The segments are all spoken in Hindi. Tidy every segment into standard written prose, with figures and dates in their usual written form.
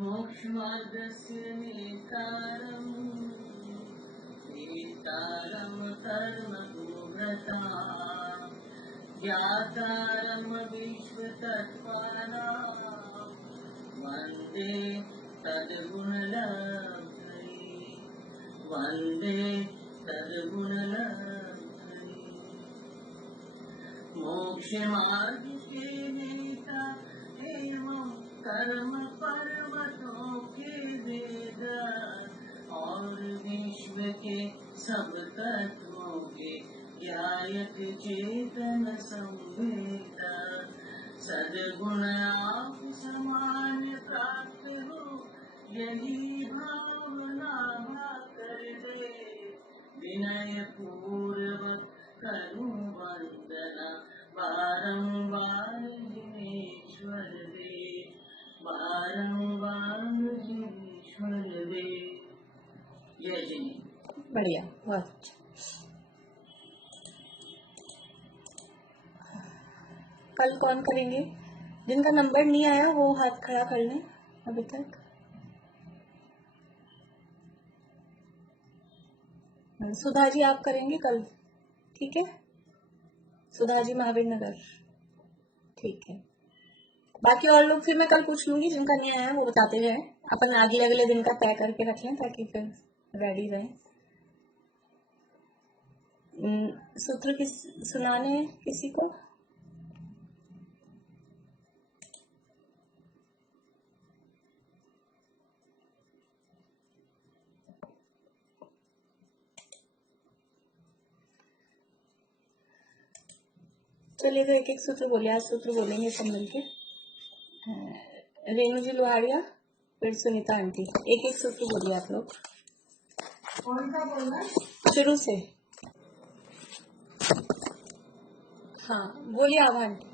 मोक्षमार्गस्य नेतारम् नेतारम् कर्मभूभृता ज्ञातारम् विश्वतत्त्वानाम् वन्दे तद्गुणलब्धये वन्दे तद्गुणलब्धये मोक्षमार्ग के नेता एवं कर्म पर्वतों के वेद और विश्व के सब तत्वों के ज्ञायक चेतन संवेद सद्गुण आप समान प्राप्त हो यही भावना कर दे विनय पूर्वक करूं वंदना बारंबार जिनेश्वर दे बारंबार जिनेश्वर दे। जय जिने। बढ़िया, बहुत अच्छा। कल कौन करेंगे? जिनका नंबर नहीं आया वो हाथ खड़ा कर लें। अभी तक सुधा जी आप करेंगे कल? ठीक है, सुधा जी महावीर नगर। ठीक है, बाकी और लोग फिर मैं कल पूछ लूंगी, जिनका नहीं आया वो बताते जाए। अपन अगले अगले दिन का तय करके रख लें ताकि फिर रेडी रहे। सूत्र सुनाने हैं किसी को? चलिए तो एक एक सूत्र बोले, आज सूत्र बोलेंगे सब मिलके। रेणु जी लोहाड़िया, फिर सुनीता आंटी, एक एक सूत्र बोलिए आप लोग। कौन सा बोलना? शुरू से। हाँ बोलिए आभा आंटी।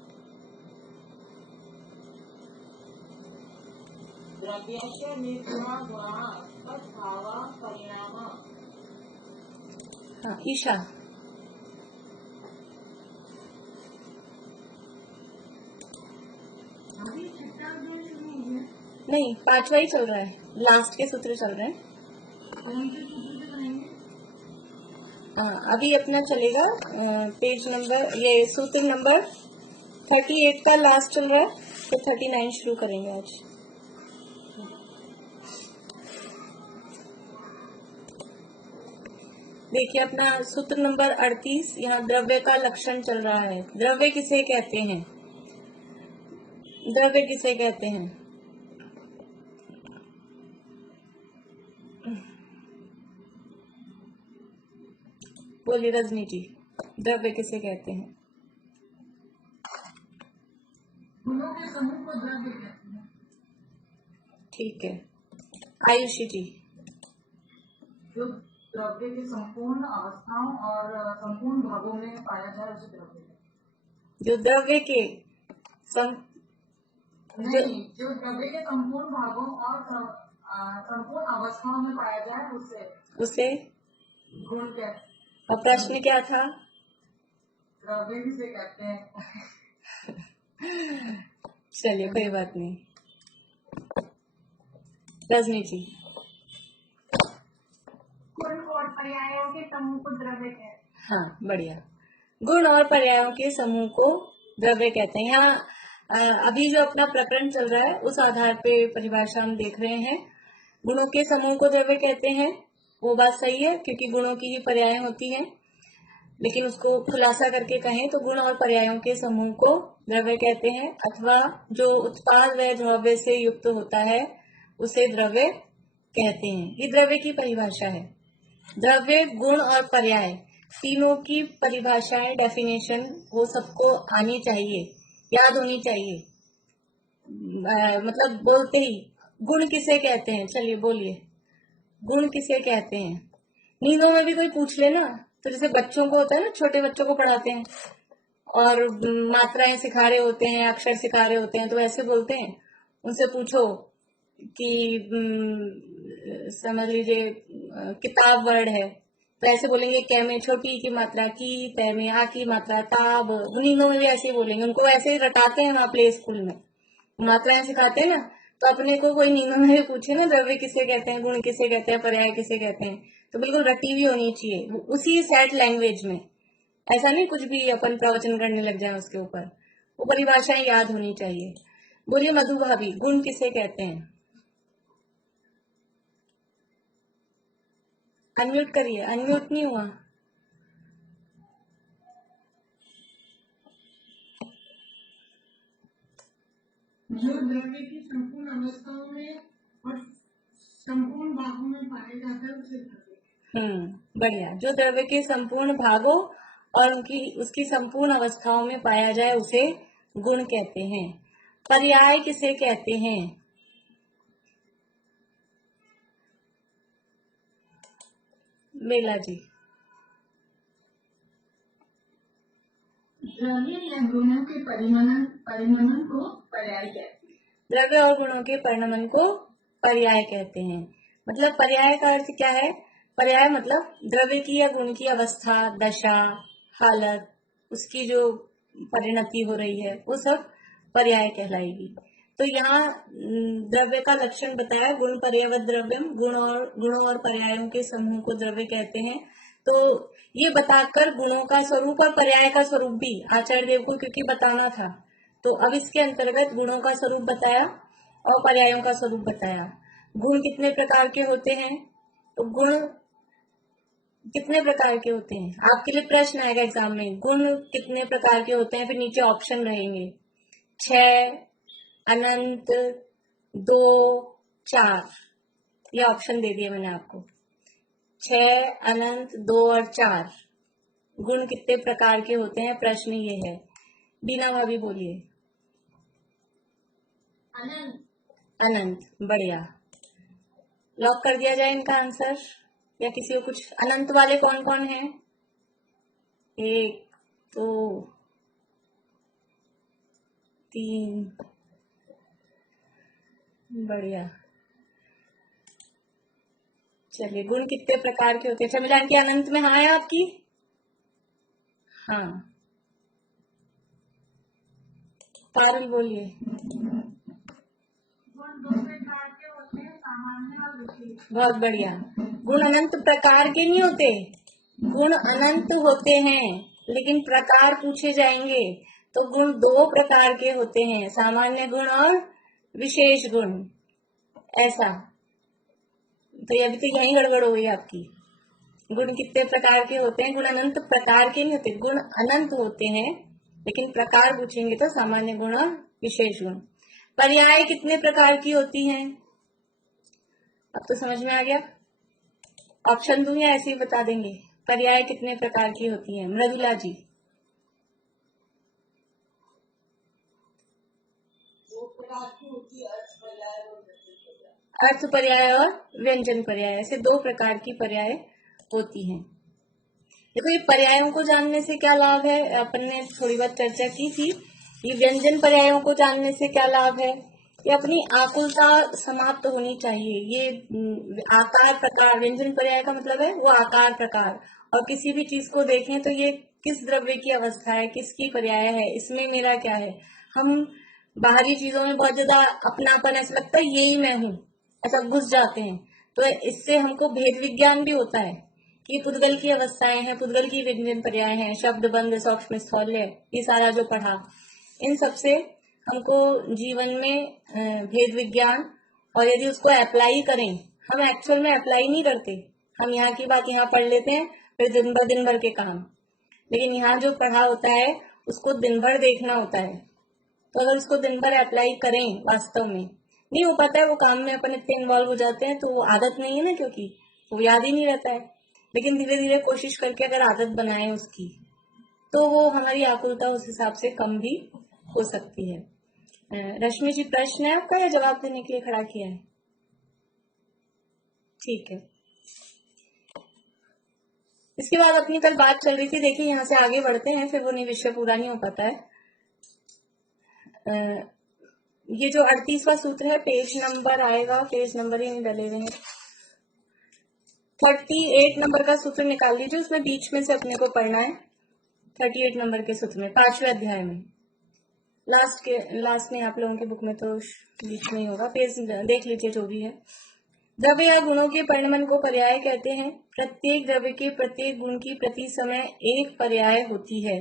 द्रव्यस्य निर्गुणा गुणा तद्भावा परिणामा। हाँ ईशा। अभी छठा अध्याय शुरू हो गया? नहीं, पांचवा ही चल रहा है, लास्ट के सूत्र चल रहे हैं। कौन से सूत्र से करेंगे? हाँ अभी अपना चलेगा पेज नंबर, ये सूत्र नंबर 38 का लास्ट चल रहा है, तो 39 शुरू करेंगे आज। देखिए अपना सूत्र नंबर 38, यहाँ द्रव्य का लक्षण चल रहा है। द्रव्य किसे कहते हैं? द्रव्य किसे कहते हैं? बोलिए रजनी जी, द्रव्य किसे कहते हैं? गुणों के समूह को द्रव्य कहते हैं। ठीक है, आयुषी जी। जो द्रव्य के संपूर्ण अवस्थाओं और संपूर्ण भागों में पाया जाए उसे द्रव्य कहते हैं। जो द्रव्य के नहीं, जो द्रव्य के संपूर्ण भागों और संपूर्ण अवस्थाओं में पाया जाए उसे गुण कहते हैं। और प्रश्न क्या था? द्रव्य किसे कहते हैं? चलिए कोई बात नहीं। रजनी जी। गुण और पर्यायों के समूह को द्रव्य कहते हैं। हाँ बढ़िया, गुण और पर्यायों के समूह को द्रव्य कहते हैं। यहाँ अभी जो अपना प्रकरण चल रहा है उस आधार पे परिभाषा हम देख रहे हैं। गुणों के समूह को द्रव्य कहते हैं, वो बात सही है, क्योंकि गुणों की ही पर्याय होती हैं। लेकिन उसको खुलासा करके कहें तो गुण और पर्यायों के समूह को द्रव्य कहते हैं, अथवा जो उत्पाद व द्रव्य से युक्त होता है उसे द्रव्य कहते हैं। ये द्रव्य की परिभाषा है। द्रव्य, गुण और पर्याय तीनों की परिभाषाएं, डेफिनेशन वो सबको आनी चाहिए, याद होनी चाहिए। मतलब बोलते ही गुण किसे कहते हैं, चलिए बोलिए, गुण किसे कहते हैं? नींदों में भी कोई पूछ ले ना, तो जैसे बच्चों को होता है ना, छोटे बच्चों को पढ़ाते हैं और मात्राएं सिखा रहे होते हैं, अक्षर सिखा रहे होते हैं, तो ऐसे बोलते हैं। उनसे पूछो कि समझ लीजिए किताब वर्ड है, तो ऐसे बोलेंगे कै में छोटी की मात्रा की, तै में आ की मात्रा ताब। नींदों में भी ऐसे ही बोलेंगे, उनको ऐसे ही रटाते हैं वहां प्ले स्कूल में, मात्राएं सिखाते हैं ना, तो अपने को कोई नींद में भी पूछे ना द्रव्य किसे कहते हैं, गुण किसे कहते हैं, पर्याय किसे कहते हैं, तो बिल्कुल रटी हुई होनी चाहिए उसी सेट लैंग्वेज में। ऐसा नहीं कुछ भी अपन प्रवचन करने लग जाए उसके ऊपर, वो परिभाषाएं याद होनी चाहिए। बोलिए मधु भाभी, गुण किसे कहते हैं? अनम्यूट करिए, अनम्यूट नहीं हुआ। जो द्रव्य की संपूर्ण अवस्थाओं में और संपूर्ण भागों में पाया जाता है उसे द्रव्य। बढ़िया। जो द्रव्य के संपूर्ण भागों और उसकी संपूर्ण अवस्थाओं में पाया जाए उसे गुण कहते हैं। पर्याय किसे कहते हैं? बेला जी। द्रव्य या गुणों के परिणमन को पर्याय कहते हैं। द्रव्य और गुणों के परिणमन को पर्याय कहते हैं। मतलब पर्याय का अर्थ क्या है? पर्याय मतलब द्रव्य की या गुण की अवस्था, दशा, हालत, उसकी जो परिणति हो रही है वो सब पर्याय कहलाएगी। तो यहाँ द्रव्य का लक्षण बताया, गुण पर्यायवत द्रव्यम, गुणों और पर्यायों के समूह को द्रव्य कहते हैं। तो ये बताकर गुणों का स्वरूप और पर्याय का स्वरूप भी आचार्य देव को क्योंकि बताना था, तो अब इसके अंतर्गत गुणों का स्वरूप बताया और पर्यायों का स्वरूप बताया। गुण कितने प्रकार के होते हैं? तो गुण कितने प्रकार के होते हैं? आपके लिए प्रश्न आएगा एग्जाम में, गुण कितने प्रकार के होते हैं, फिर नीचे ऑप्शन रहेंगे 6, अनंत, 2, 4। ये ऑप्शन दे दिए मैंने आपको, 6, अनंत, 2 और 4 गुण कितने प्रकार के होते हैं, प्रश्न ये है। बीना भाभी बोलिए। अनंत। अनंत, बढ़िया। लॉक कर दिया जाए इनका आंसर, या किसी को कुछ? अनंत वाले कौन कौन हैं? 1, 2, 3, बढ़िया। चलिए, गुण कितने प्रकार के होते हैं? शर्मिला आंटी अनंत में हाँ है आपकी? हाँ। पारुल बोलिए। बहुत बढ़िया। गुण अनंत प्रकार के नहीं होते, गुण अनंत होते हैं लेकिन प्रकार पूछे जाएंगे तो गुण 2 प्रकार के होते हैं, सामान्य गुण और विशेष गुण। ऐसा तो अभी तो यही गड़बड़ हो गई आपकी। गुण कितने प्रकार के होते हैं? गुण अनंत प्रकार के नहीं होते, गुण अनंत होते हैं लेकिन प्रकार पूछेंगे तो सामान्य गुण और विशेष गुण। पर्याय कितने प्रकार की होती हैं? अब तो समझ में आ गया। ऑप्शन दूं या ऐसे ही बता देंगे? पर्याय कितने प्रकार की होती हैं? मृदुला जी। 2 प्रकार की होती है, अर्थ पर्याय और व्यंजन पर्याय, ऐसे 2 प्रकार की पर्याय होती हैं। देखो, ये पर्यायों को जानने से क्या लाभ है, अपन ने थोड़ी बहुत चर्चा की थी। ये व्यंजन पर्यायों को जानने से क्या लाभ है? ये अपनी आकुलता समाप्त होनी चाहिए। ये आकार प्रकार, व्यंजन पर्याय का मतलब है वो आकार प्रकार, और किसी भी चीज को देखें तो ये किस द्रव्य की अवस्था है, किसकी पर्याय है, इसमें मेरा क्या है। हम बाहरी चीजों में बहुत ज्यादा अपनापन, ऐसा लगता है यही मैं हूँ, ऐसा घुस जाते हैं। तो इससे हमको भेद विज्ञान भी होता है कि पुद्गल की अवस्थाएं हैं, पुद्गल की व्यंजन पर्याय हैं, शब्द बंध, सूक्ष्म स्थौल्य, ये सारा जो पढ़ा, इन सब से हमको जीवन में भेद विज्ञान, और यदि उसको अप्लाई करें, हम एक्चुअल में अप्लाई नहीं करते, हम यहाँ की बात यहाँ पढ़ लेते हैं, फिर दिन भर के काम, लेकिन यहाँ जो पढ़ा होता है उसको दिन भर देखना होता है। तो अगर उसको दिन भर अप्लाई करें, वास्तव में नहीं हो पाता है, वो काम में अपन इतने इन्वॉल्व हो जाते हैं, तो वो आदत नहीं है ना, क्योंकि वो याद ही नहीं रहता है। लेकिन धीरे धीरे कोशिश करके अगर आदत बनाए उसकी, तो वो हमारी आकुलता उस हिसाब से कम भी हो सकती है। रश्मि जी, प्रश्न है आपका या जवाब देने के लिए खड़ा किया है? ठीक है। इसके बाद अपनी कल बात चल रही थी, देखिए यहाँ से आगे बढ़ते हैं, फिर वो नहीं विषय पूरा नहीं हो पाता है। ये जो 38वां सूत्र है, पेज नंबर आएगा, पेज नंबर ही नहीं डले हुए हैं, 38 नंबर का सूत्र निकाल लीजिए, उसमें बीच में से अपने को पढ़ना है। 38 नंबर के सूत्र में 5वें अध्याय में लास्ट में आप लोगों की बुक में तो बीच में ही होगा, पेज देख लीजिए जो भी है। द्रव्य या गुणों के परिणमन को पर्याय कहते हैं। प्रत्येक द्रव्य के प्रत्येक गुण की प्रति समय एक पर्याय होती है।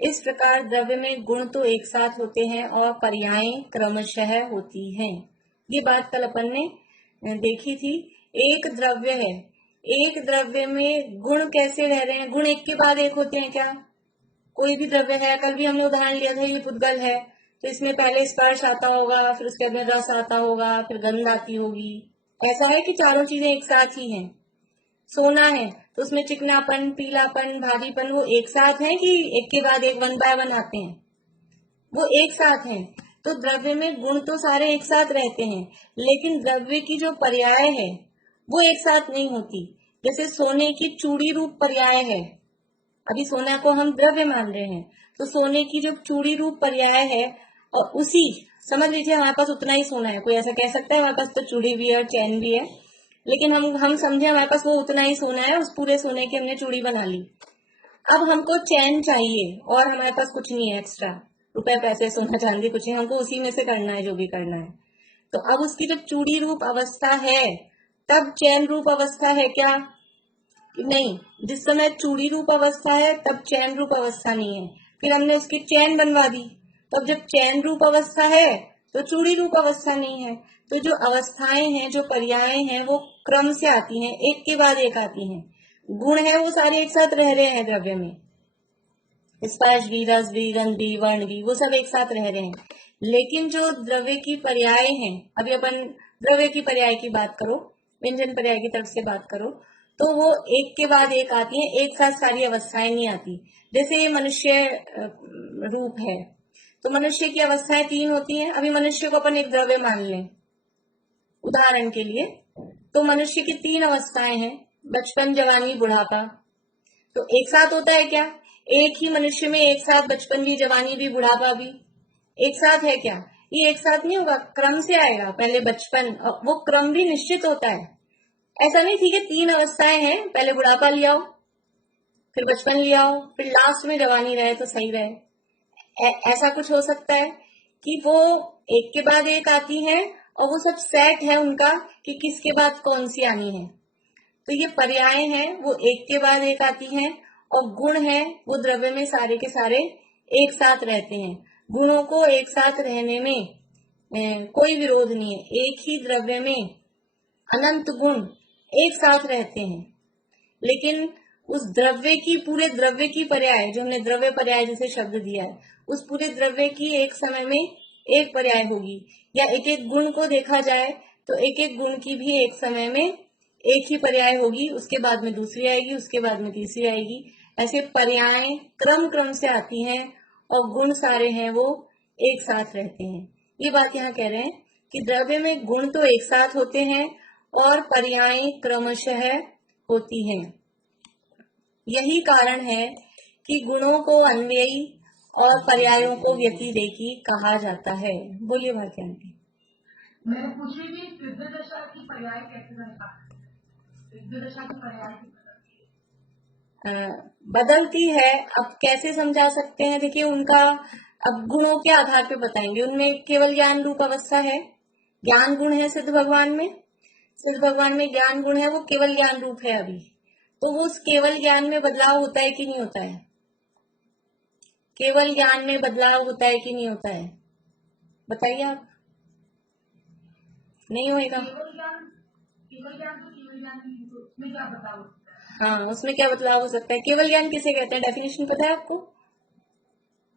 इस प्रकार द्रव्य में गुण तो एक साथ होते हैं और पर्याय क्रमशः होती हैं। ये बात कल अपन ने देखी थी। एक द्रव्य है, एक द्रव्य में गुण कैसे रह रहे हैं? गुण एक के बाद एक होते हैं क्या? कोई भी द्रव्य है, कल भी हमने उदाहरण लिया था, ये पुद्गल है तो इसमें पहले स्पर्श आता होगा, फिर उसके बाद में रस आता होगा, फिर गंध आती होगी। ऐसा है कि चारों चीजें एक साथ ही हैं। सोना है तो उसमें चिकनापन, पीलापन, भारीपन वो एक साथ है कि एक के बाद एक वन बाय वन आते हैं? वो एक साथ हैं। तो द्रव्य में गुण तो सारे एक साथ रहते हैं, लेकिन द्रव्य की जो पर्याय है वो एक साथ नहीं होती। जैसे सोने की चूड़ी रूप पर्याय है, अभी सोना को हम द्रव्य मान रहे हैं, तो सोने की जो चूड़ी रूप पर्याय है, और उसी समझ लीजिए हमारे पास उतना ही सोना है। कोई ऐसा कह सकता है हमारे पास तो चूड़ी भी है और चैन भी है, लेकिन हम समझे हमारे पास वो उतना ही सोना है, उस पूरे सोने की हमने चूड़ी बना ली। अब हमको चैन चाहिए और हमारे पास कुछ नहीं है एक्स्ट्रा, रुपए पैसे सोना चांदी कुछ नहीं, हमको उसी में से करना है जो भी करना है। तो अब उसकी जब चूड़ी रूप अवस्था है तब चैन रूप अवस्था है क्या? नहीं। जिस समय चूड़ी रूप अवस्था है तब चैन रूप अवस्था नहीं है। फिर हमने उसकी चैन बनवा दी, तो अब जब चैन रूप अवस्था है तो चूड़ी रूप अवस्था नहीं है। तो जो अवस्थाएं हैं, जो पर्याय हैं, वो क्रम से आती हैं, एक के बाद एक आती हैं। गुण है वो सारे एक साथ रह रहे हैं द्रव्य में, स्पर्श भी, रस भी, गंध भी, वर्ण भी, वो सब एक साथ रह रहे हैं। लेकिन जो द्रव्य की पर्याय हैं, अभी अपन द्रव्य की पर्याय की बात करो, व्यंजन पर्याय की तरफ से बात करो, तो वो एक के बाद एक आती हैं, एक साथ सारी अवस्थाएं नहीं आती। जैसे ये मनुष्य रूप है, तो मनुष्य की अवस्थाएं 3 होती हैं। अभी मनुष्य को अपन एक द्रव्य मान लें उदाहरण के लिए, तो मनुष्य की 3 अवस्थाएं हैं, बचपन, जवानी, बुढ़ापा। तो एक साथ होता है क्या? एक ही मनुष्य में एक साथ बचपन भी, जवानी भी, बुढ़ापा भी एक साथ है क्या? ये एक साथ नहीं होगा, क्रम से आएगा। पहले बचपन, वो क्रम भी निश्चित होता है। ऐसा नहीं ठीक है 3 अवस्थाएं हैं, पहले बुढ़ापा ले आओ, फिर बचपन ले आओ, फिर लास्ट में जवानी रहे तो सही रहे। ऐसा कुछ हो सकता है कि वो एक के बाद एक आती हैं और वो सब सेट है उनका कि किसके बाद कौन सी आनी है। तो ये पर्याय हैं, वो एक के बाद एक आती हैं, और गुण है वो द्रव्य में सारे के सारे एक साथ रहते हैं। गुणों को एक साथ रहने में कोई विरोध नहीं है। एक ही द्रव्य में अनंत गुण एक साथ रहते हैं, लेकिन उस द्रव्य की, पूरे द्रव्य की पर्याय, जो हमने द्रव्य पर्याय जैसे शब्द दिया है, उस पूरे द्रव्य की एक समय में एक पर्याय होगी। या एक एक गुण को देखा जाए तो एक एक गुण की भी एक समय में एक ही पर्याय होगी, उसके बाद में दूसरी आएगी, उसके बाद में तीसरी आएगी। ऐसे पर्याय क्रम क्रम से आती हैं और गुण सारे हैं वो एक साथ रहते हैं। ये बात यहाँ कह रहे हैं कि द्रव्य में गुण तो एक साथ होते हैं और पर्याय क्रमशः होती हैं। यही कारण है कि गुणों को अन्वयी और पर्यायों को व्यतिरेकी कहा जाता है। बोलिए भारती आंटी। मैं पूछ रही थी सिद्ध दशा की पर्याय कैसे बनता है? सिद्ध दशा की पर्याय बदलती है। अब कैसे समझा सकते हैं? देखिए उनका अब गुणों के आधार पे बताएंगे। उनमें केवल ज्ञान रूप अवस्था है, ज्ञान गुण है सिद्ध भगवान में। सिद्ध भगवान में ज्ञान गुण है, वो केवल ज्ञान रूप है अभी। तो वो उस केवल ज्ञान में बदलाव होता है कि नहीं होता है? केवल ज्ञान में बदलाव होता है कि नहीं होता है? बताइए आप। नहीं होएगा? केवल ज्ञान तो केवल ज्ञान नहीं, तो उसमें क्या बदलाव होता है? हाँ, उसमें क्या बदलाव हो सकता है? केवल ज्ञान किसे कहते हैं? डेफिनेशन पता है आपको?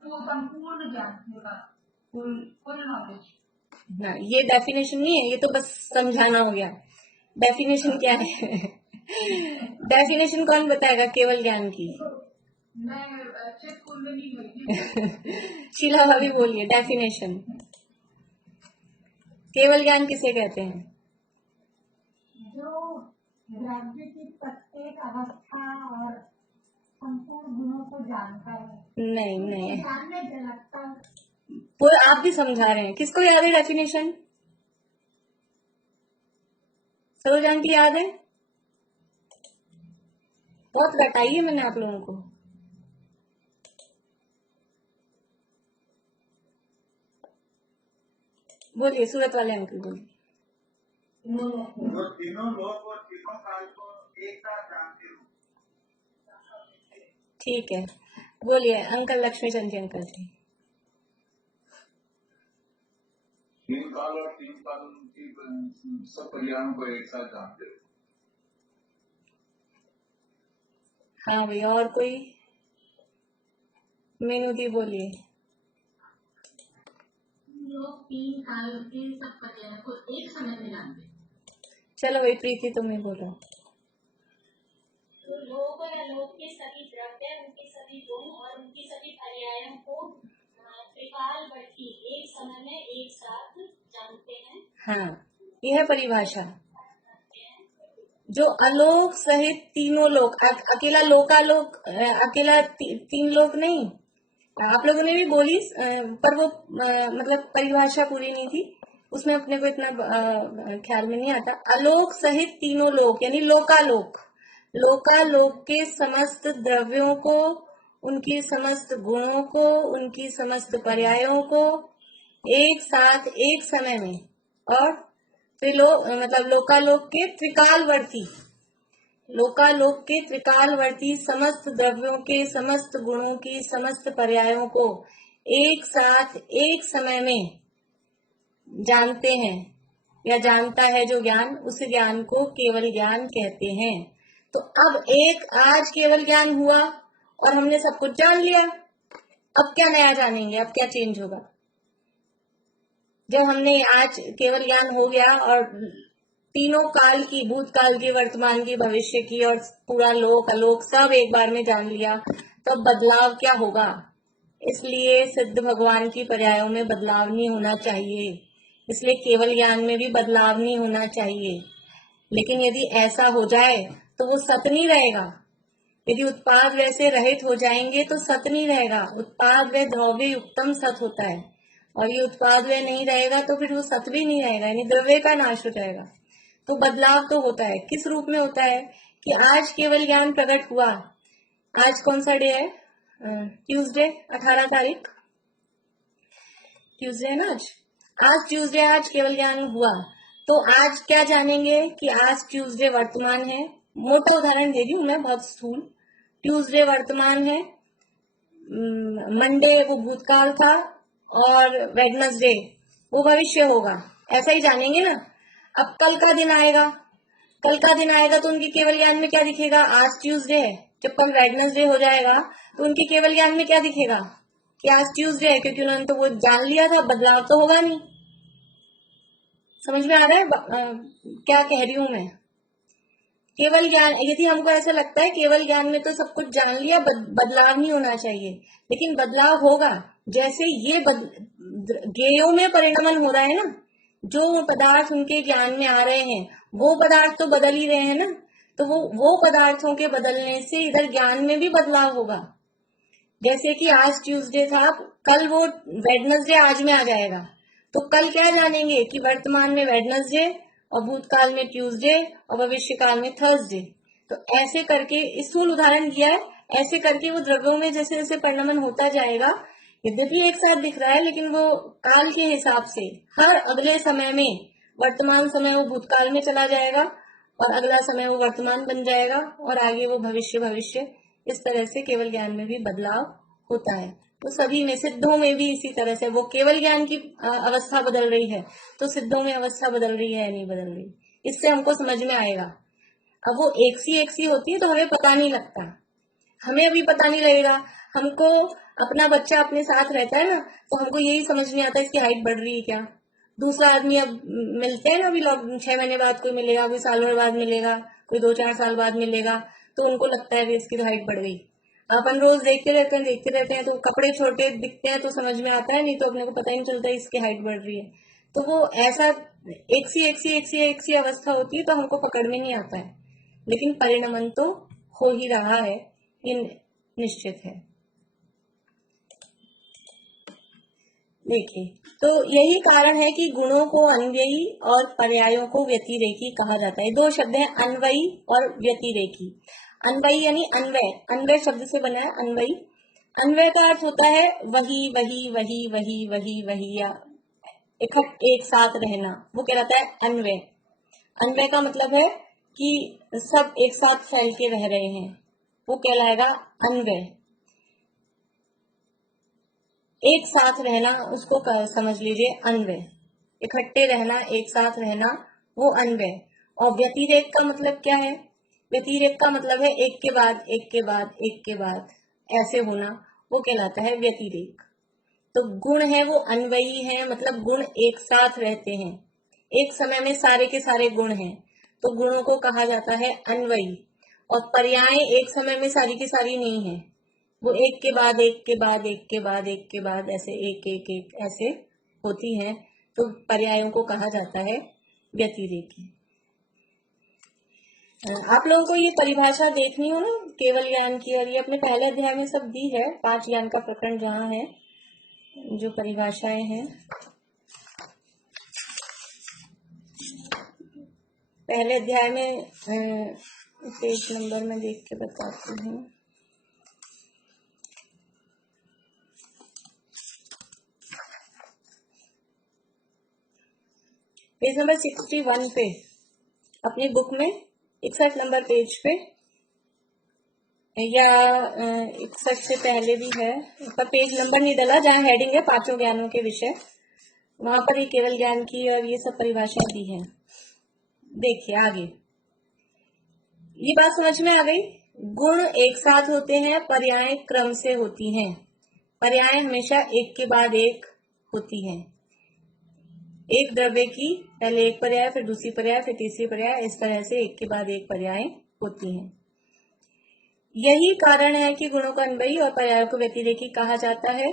तो संपूर्ण ज्ञान होगा, फुल नॉलेज। ना, ये डेफिनेशन नहीं है, ये तो बस समझाना हो गया। डेफिनेशन क्या है? डेफिनेशन कौन बताएगा केवल ज्ञान की? मैं अच्छे स्कूल में नहीं गई। शीला भाभी बोलिए डेफिनेशन। केवल ज्ञान किसे कहते हैं? जो द्रव्य की प्रत्येक अवस्था और संपूर्ण गुणों को जानता है। नहीं नहीं, जानने से लगता है वो आप भी समझा रहे हैं। किसको याद है डेफिनेशन? सरोज आंटी याद है? बहुत रटाई है मैंने आप लोगों को। बोलिए, सूरत वाले अंकल बोलिए। वो तीनों लोग और तीनों काल को एक साथ जानते हो। ठीक है, बोलिए अंकल लक्ष्मी चंद जी अंकल जी। तीन काल और तीन काल की सब पर्यायों को एक साथ जानते हो। हाँ भैया, और कोई? मीनू दी बोलिए। लोग तीन काल के सब पर्यायों को एक समय में जानते हैं। चलो भाई प्रीति तुम ही बोलो। तो लोग या लोग के सभी द्रव्य, उनके सभी गुण और उनकी सभी पर्यायों को त्रिकालवर्ती एक समय में एक साथ जानते हैं। हाँ, यह परिभाषा जो अलोक सहित तीनों लोक, अकेला लोकालोक, अकेला तीन लोक नहीं, आप लोगों ने भी बोली पर वो मतलब परिभाषा पूरी नहीं थी, उसमें अपने को इतना ख्याल में नहीं आता। अलोक सहित तीनों लोक यानी लोकालोक, लोकालोक के समस्त द्रव्यों को, उनकी समस्त गुणों को, उनकी समस्त पर्यायों को एक साथ एक समय में, और मतलब लोकालोक के त्रिकालवर्ती, लोकालोक के त्रिकालवर्ती समस्त द्रव्यों के, समस्त गुणों की, समस्त पर्यायों को एक साथ एक समय में जानते हैं या जानता है जो ज्ञान, उस ज्ञान को केवल ज्ञान कहते हैं। तो अब एक आज केवल ज्ञान हुआ और हमने सब कुछ जान लिया, अब क्या नया जानेंगे, अब क्या चेंज होगा? जब हमने आज केवल ज्ञान हो गया और तीनों काल की, भूतकाल की, वर्तमान की, भविष्य की और पूरा लोक अलोक सब एक बार में जान लिया, तो बदलाव क्या होगा? इसलिए सिद्ध भगवान की पर्यायों में बदलाव नहीं होना चाहिए, इसलिए केवल ज्ञान में भी बदलाव नहीं होना चाहिए। लेकिन यदि ऐसा हो जाए तो वो सत नहीं रहेगा। यदि उत्पाद वैसे रहित हो जाएंगे तो सत नहीं रहेगा। उत्पाद व द्रव्य युक्तम सत होता है, और ये उत्पाद व नहीं रहेगा तो फिर वो सत भी नहीं रहेगा, यानी द्रव्य का नाश हो जाएगा। तो बदलाव तो होता है, किस रूप में होता है कि आज केवल ज्ञान प्रकट हुआ। आज कौन सा डे है? ट्यूसडे, 18 तारीख ट्यूसडे है ना आज ट्यूसडे, आज केवल ज्ञान हुआ। तो आज क्या जानेंगे कि आज ट्यूसडे वर्तमान है। मोटा उदाहरण दे रही हूं मैं, बहुत स्थूल। ट्यूसडे वर्तमान है, मंडे वो भूतकाल था, और वेडनेसडे वो भविष्य होगा। ऐसा ही जानेंगे ना। अब कल का दिन आएगा, कल का दिन आएगा तो उनके केवल ज्ञान में क्या दिखेगा? आज ट्यूसडे है। जब कल वेडनेसडे हो जाएगा तो उनके केवल ज्ञान में क्या दिखेगा? कि आज ट्यूसडे है, क्योंकि उन्होंने तो वो जान लिया था, बदलाव तो होगा नहीं। समझ में आ रहा है क्या कह रही हूं मैं? केवल ज्ञान, यदि हमको ऐसा लगता है केवल ज्ञान में तो सब कुछ जान लिया, बदलाव नहीं होना चाहिए, लेकिन बदलाव होगा। जैसे ये ज्ञेयों में परिणमन हो रहा है ना, जो पदार्थ उनके ज्ञान में आ रहे हैं वो पदार्थ तो बदल ही रहे हैं ना, तो वो पदार्थों के बदलने से इधर ज्ञान में भी बदलाव होगा। जैसे कि आज ट्यूसडे था, कल वो वेडनेसडे आज में आ जाएगा, तो कल क्या जानेंगे कि वर्तमान में वेडनेसडे और भूतकाल में ट्यूसडे और भविष्य काल में थर्सडे। तो ऐसे करके स्थूल उदाहरण दिया है, ऐसे करके वो द्रव्यों में जैसे जैसे परिणमन होता जाएगा, यद्यपि एक साथ दिख रहा है लेकिन वो काल के हिसाब से हर अगले समय में, वर्तमान समय वो भूतकाल में चला जाएगा और अगला समय वो वर्तमान बन जाएगा और आगे वो भविष्य। इस तरह से केवल ज्ञान में भी बदलाव होता है। तो सभी में, सिद्धों में भी इसी तरह से, वो केवल ज्ञान की अवस्था बदल रही है तो सिद्धों में अवस्था बदल रही है या नहीं बदल रही, इससे हमको समझ में आएगा। अब वो एक सी होती है तो हमें पता नहीं लगता, हमें अभी पता नहीं लगेगा। हमको अपना बच्चा अपने साथ रहता है ना, तो हमको यही समझ नहीं आता इसकी हाइट बढ़ रही है क्या। दूसरा आदमी अब मिलते हैं ना, अभी लोग 6 महीने बाद कोई मिलेगा, कोई साल भर बाद मिलेगा, कोई 2-4 साल बाद मिलेगा, तो उनको लगता है कि इसकी तो हाइट बढ़ गई। अपन रोज देखते रहते हैं तो कपड़े छोटे दिखते हैं तो समझ में आता है, नहीं तो अपने को पता ही नहीं चलता इसकी हाइट बढ़ रही है। तो वो ऐसा एक सी अवस्था होती है तो हमको पकड़ में नहीं आता है, लेकिन परिणमन तो हो ही रहा है, ये निश्चित है। देखिए, तो यही कारण है कि गुणों को अन्वयी और पर्यायों को व्यतिरेकी कहा जाता है। 2 शब्द हैं, अन्वयी और व्यतिरेकी। अन्वयी यानी अन्वय, अन्वय शब्द से बना है अन्वयी। अन्वय का अर्थ होता है वही वही वही वही वही वही, या एक साथ रहना, वो कहलाता है अन्वय। अन्वय का मतलब है कि सब एक साथ फैल के रह रहे हैं, वो कहलाएगा अन्वय। एक साथ रहना उसको समझ लीजिए अन्वय, इकट्ठे रहना, एक साथ रहना, वो अन्वय। और व्यतिरेक का मतलब क्या है? व्यतिरेक का मतलब है एक के बाद एक के बाद एक के बाद ऐसे होना, वो कहलाता है व्यतिरेक। तो गुण है वो अन्वयी है, मतलब गुण एक साथ रहते हैं, एक समय में सारे के सारे गुण हैं, तो गुणों को कहा जाता है अन्वयी। और पर्याय एक समय में सारी की सारी नहीं है, वो एक के बाद एक के बाद एक के बाद एक के बाद ऐसे एक एक एक ऐसे होती हैं, तो पर्यायों को कहा जाता है व्यतिरेकी। आप लोगों को ये परिभाषा देखनी हो ना केवल ज्ञान की, और ये अपने पहले अध्याय में सब दी है, 5 ज्ञान का प्रकरण जहाँ है, जो परिभाषाएं हैं पहले अध्याय में, पेज नंबर में देख के बताती हूँ। पेज नंबर 61 पे अपनी बुक में, 61 नंबर पेज पे, या 61 से पहले भी है, पर पेज नंबर नहीं डाला, जहाँ हेडिंग है 5 ज्ञानों के विषय, वहां पर ये केवल ज्ञान की और ये सब परिभाषाएं दी हैं। देखिए आगे, ये बात समझ में आ गई। गुण एक साथ होते हैं, पर्याय क्रम से होती हैं। पर्याय हमेशा एक के बाद एक होती हैं। एक द्रव्य की पहले एक पर्याय, फिर दूसरी पर्याय, फिर तीसरी पर्याय, इस तरह से एक के बाद एक पर्याय होती हैं। यही कारण है कि गुणों को अन्वयी और पर्यायों को व्यतिरेकी कहा जाता है।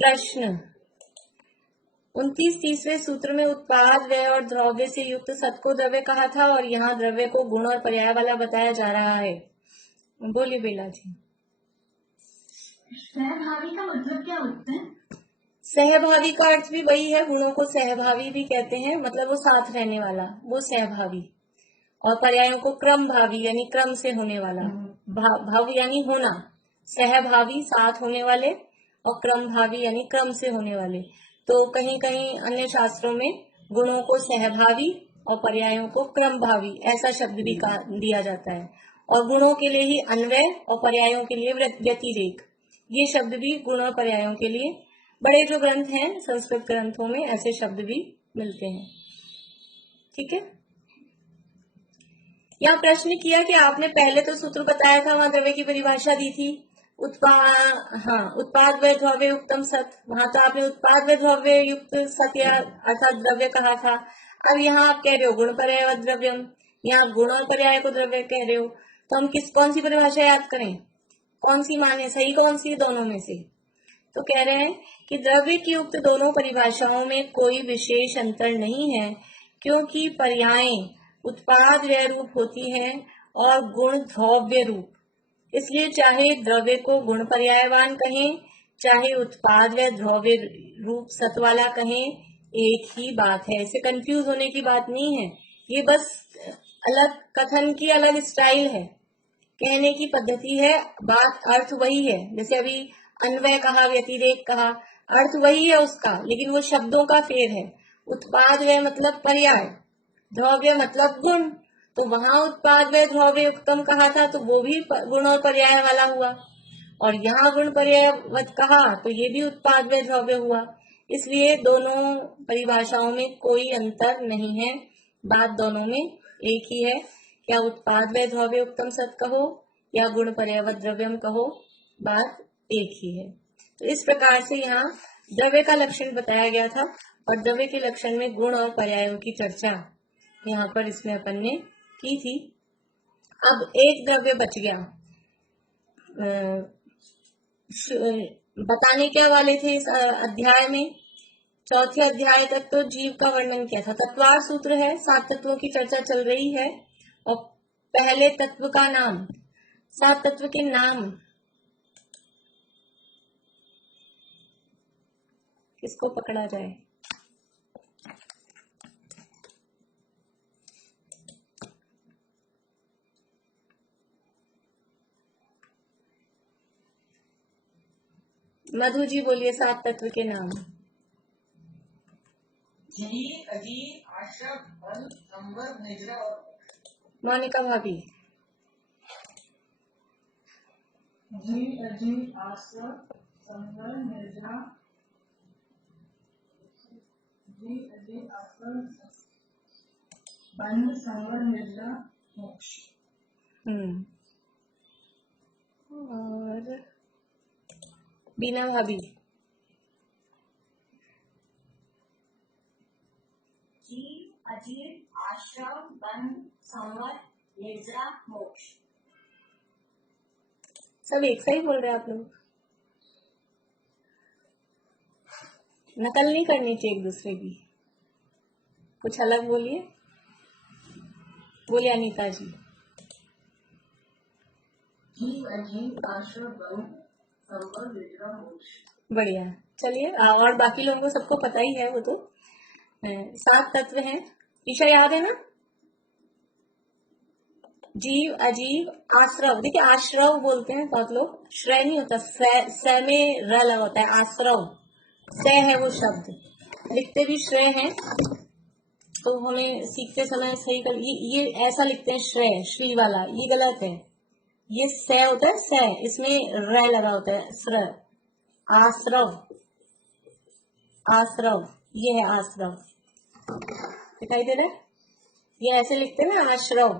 प्रश्न 29-30वें सूत्र में उत्पाद व्यय और द्रव्य से युक्त सत को द्रव्य कहा था, और यहाँ द्रव्य को गुण और पर्याय वाला बताया जा रहा है। बोलिए बेला जी। सहभावी का मतलब क्या होता है? सहभावी का अर्थ भी वही है, गुणों को सहभावी भी कहते हैं, मतलब वो साथ रहने वाला, वो सहभावी। और पर्यायों को क्रम भावी यानी क्रम से होने वाला, भाव यानी होना, सहभावी साथ होने वाले, और क्रम भावी यानी क्रम से होने वाले। तो कहीं कहीं अन्य शास्त्रों में गुणों को सहभावी और पर्यायों को क्रम भावी ऐसा शब्द भी दिया जाता है। और गुणों के लिए ही अन्वय और पर्यायों के लिए व्यतिरेक, ये शब्द भी गुण और पर्यायों के लिए बड़े जो ग्रंथ हैं संस्कृत ग्रंथों में ऐसे शब्द भी मिलते हैं। ठीक है। यहाँ प्रश्न किया कि आपने पहले तो सूत्र बताया था, वहां द्रव्य की परिभाषा दी थी, उत्पाद व द्रव्य युक्तम सत, वहां तो आपने उत्पाद व द्रव्य युक्त सत या अर्थात द्रव्य कहा था। अब यहाँ आप कह रहे हो गुण पर्याय व द्रव्यम, यहाँ गुण और पर्याय को द्रव्य कह रहे हो, तो हम कौन सी परिभाषा याद करें, कौन सी माने, सही कौन सी दोनों में से? तो कह रहे हैं कि द्रव्य की उक्त दोनों परिभाषाओं में कोई विशेष अंतर नहीं है, क्योंकि पर्याय उत्पाद व्यय रूप होती हैं और गुण द्रव्य रूप। इसलिए चाहे द्रव्य को गुण पर्यायवान कहें, चाहे उत्पाद व द्रव्य रूप सत वाला कहें, एक ही बात है। इसे कंफ्यूज होने की बात नहीं है, ये बस अलग कथन की अलग स्टाइल है, कहने की पद्धति है, बात अर्थ वही है। जैसे अभी अन्वय कहा, व्यतिरेक कहा, अर्थ वही है उसका, लेकिन वो शब्दों का फेर है। उत्पाद व्यय मतलब पर्याय, द्रव्य मतलब गुण, तो वहां उत्पाद व्यय द्रव्य युक्तम कहा था, तो वो भी गुण और पर्याय वाला हुआ, और यहाँ गुण पर्यायवत कहा तो ये भी उत्पाद व्यय द्रव्य हुआ। इसलिए दोनों परिभाषाओं में कोई अंतर नहीं है, बात दोनों में एक ही है। क्या उत्पाद व्यय द्रव्य उत्तम सत कहो या गुण पर्यावत द्रव्यम कहो, बात एक ही है। तो इस प्रकार से यहाँ द्रव्य का लक्षण बताया गया था, और द्रव्य के लक्षण में गुण और पर्यायों की चर्चा यहाँ पर इसमें अपन ने की थी। अब एक द्रव्य बच गया, बताने क्या वाले थे इस अध्याय में, चौथे अध्याय तक तो जीव का वर्णन किया था, तत्वार सूत्र है, 7 तत्वों की चर्चा चल रही है, और पहले तत्व का नाम, 7 तत्व के नाम किसको पकड़ा जाए? मधु जी बोलिए 7 तत्व के नाम। जी अजी आशा बल संवर निजरा और मोनिका भाभी। जी अजी आशा संवर निजरा जी अजी आशा बंद संवर निजरा मोक्ष। और बीना भाभी। जीव अजीव आश्रम बंध संवर निर्जरा मोक्ष। सब एक सा ही बोल रहे हैं आप लोग, नकल नहीं करनी चाहिए एक दूसरे की, कुछ अलग बोलिए। बोलिए अनीता जी। जीव अजीव आश्रम बंध संवर निजरा मोक्ष। बढ़िया। चलिए, और बाकी लोगों को सबको पता ही है, वो तो 7 तत्व हैं। ईशा याद है ना? जीव अजीव आश्रव। देखिए आश्रव बोलते हैं बहुत लोग, श्रय नहीं होता, स में र लगा होता है। आश्रव स है वो शब्द, लिखते भी श्रय है, तो हमें सीखते समय सही कर, ये ऐसा लिखते हैं श्रय, श्री वाला, ये गलत है। ये स होता है, स, इसमें र लगा होता है, स्र। आश्रव, आश्रव, ये है आश्रव, दिखाई दे रहा है? ये ऐसे लिखते हैं ना, आश्रव,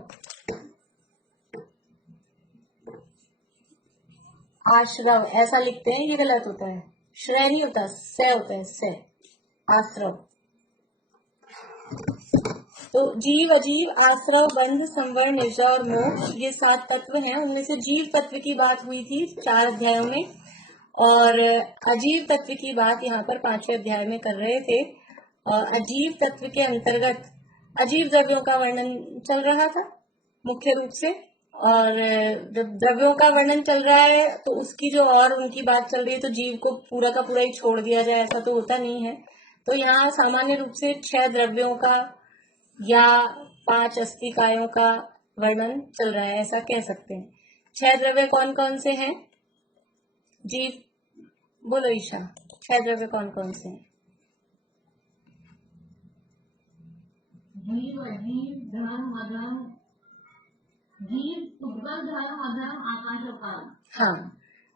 आश्रव ऐसा लिखते हैं, ये गलत होता है। श्रय नहीं होता, स होता है, स, आश्रव। तो जीव अजीव आश्रव बंध संवर निर्जरा और मोक्ष, ये 7 तत्व हैं। उनमें से जीव तत्व की बात हुई थी 4 अध्यायों में, और अजीव तत्व की बात यहाँ पर 5वें अध्याय में कर रहे थे। और अजीव तत्व के अंतर्गत अजीव द्रव्यों का वर्णन चल रहा था मुख्य रूप से, और जब द्रव्यों का वर्णन चल रहा है तो उसकी जो और उनकी बात चल रही है, तो जीव को पूरा का पूरा ही छोड़ दिया जाए ऐसा तो होता नहीं है। तो यहाँ सामान्य रूप से 6 द्रव्यों का या 5 अस्थिकायों का वर्णन चल रहा है, ऐसा कह सकते हैं। 6 द्रव्य कौन कौन से हैं? जीव बोलो ईशा, 6 द्रव्य कौन कौन से हैं? जीव अजीव धर्म अधर्म, जीव पुद्गल धर्म अधर्म आकाश और काल। हाँ,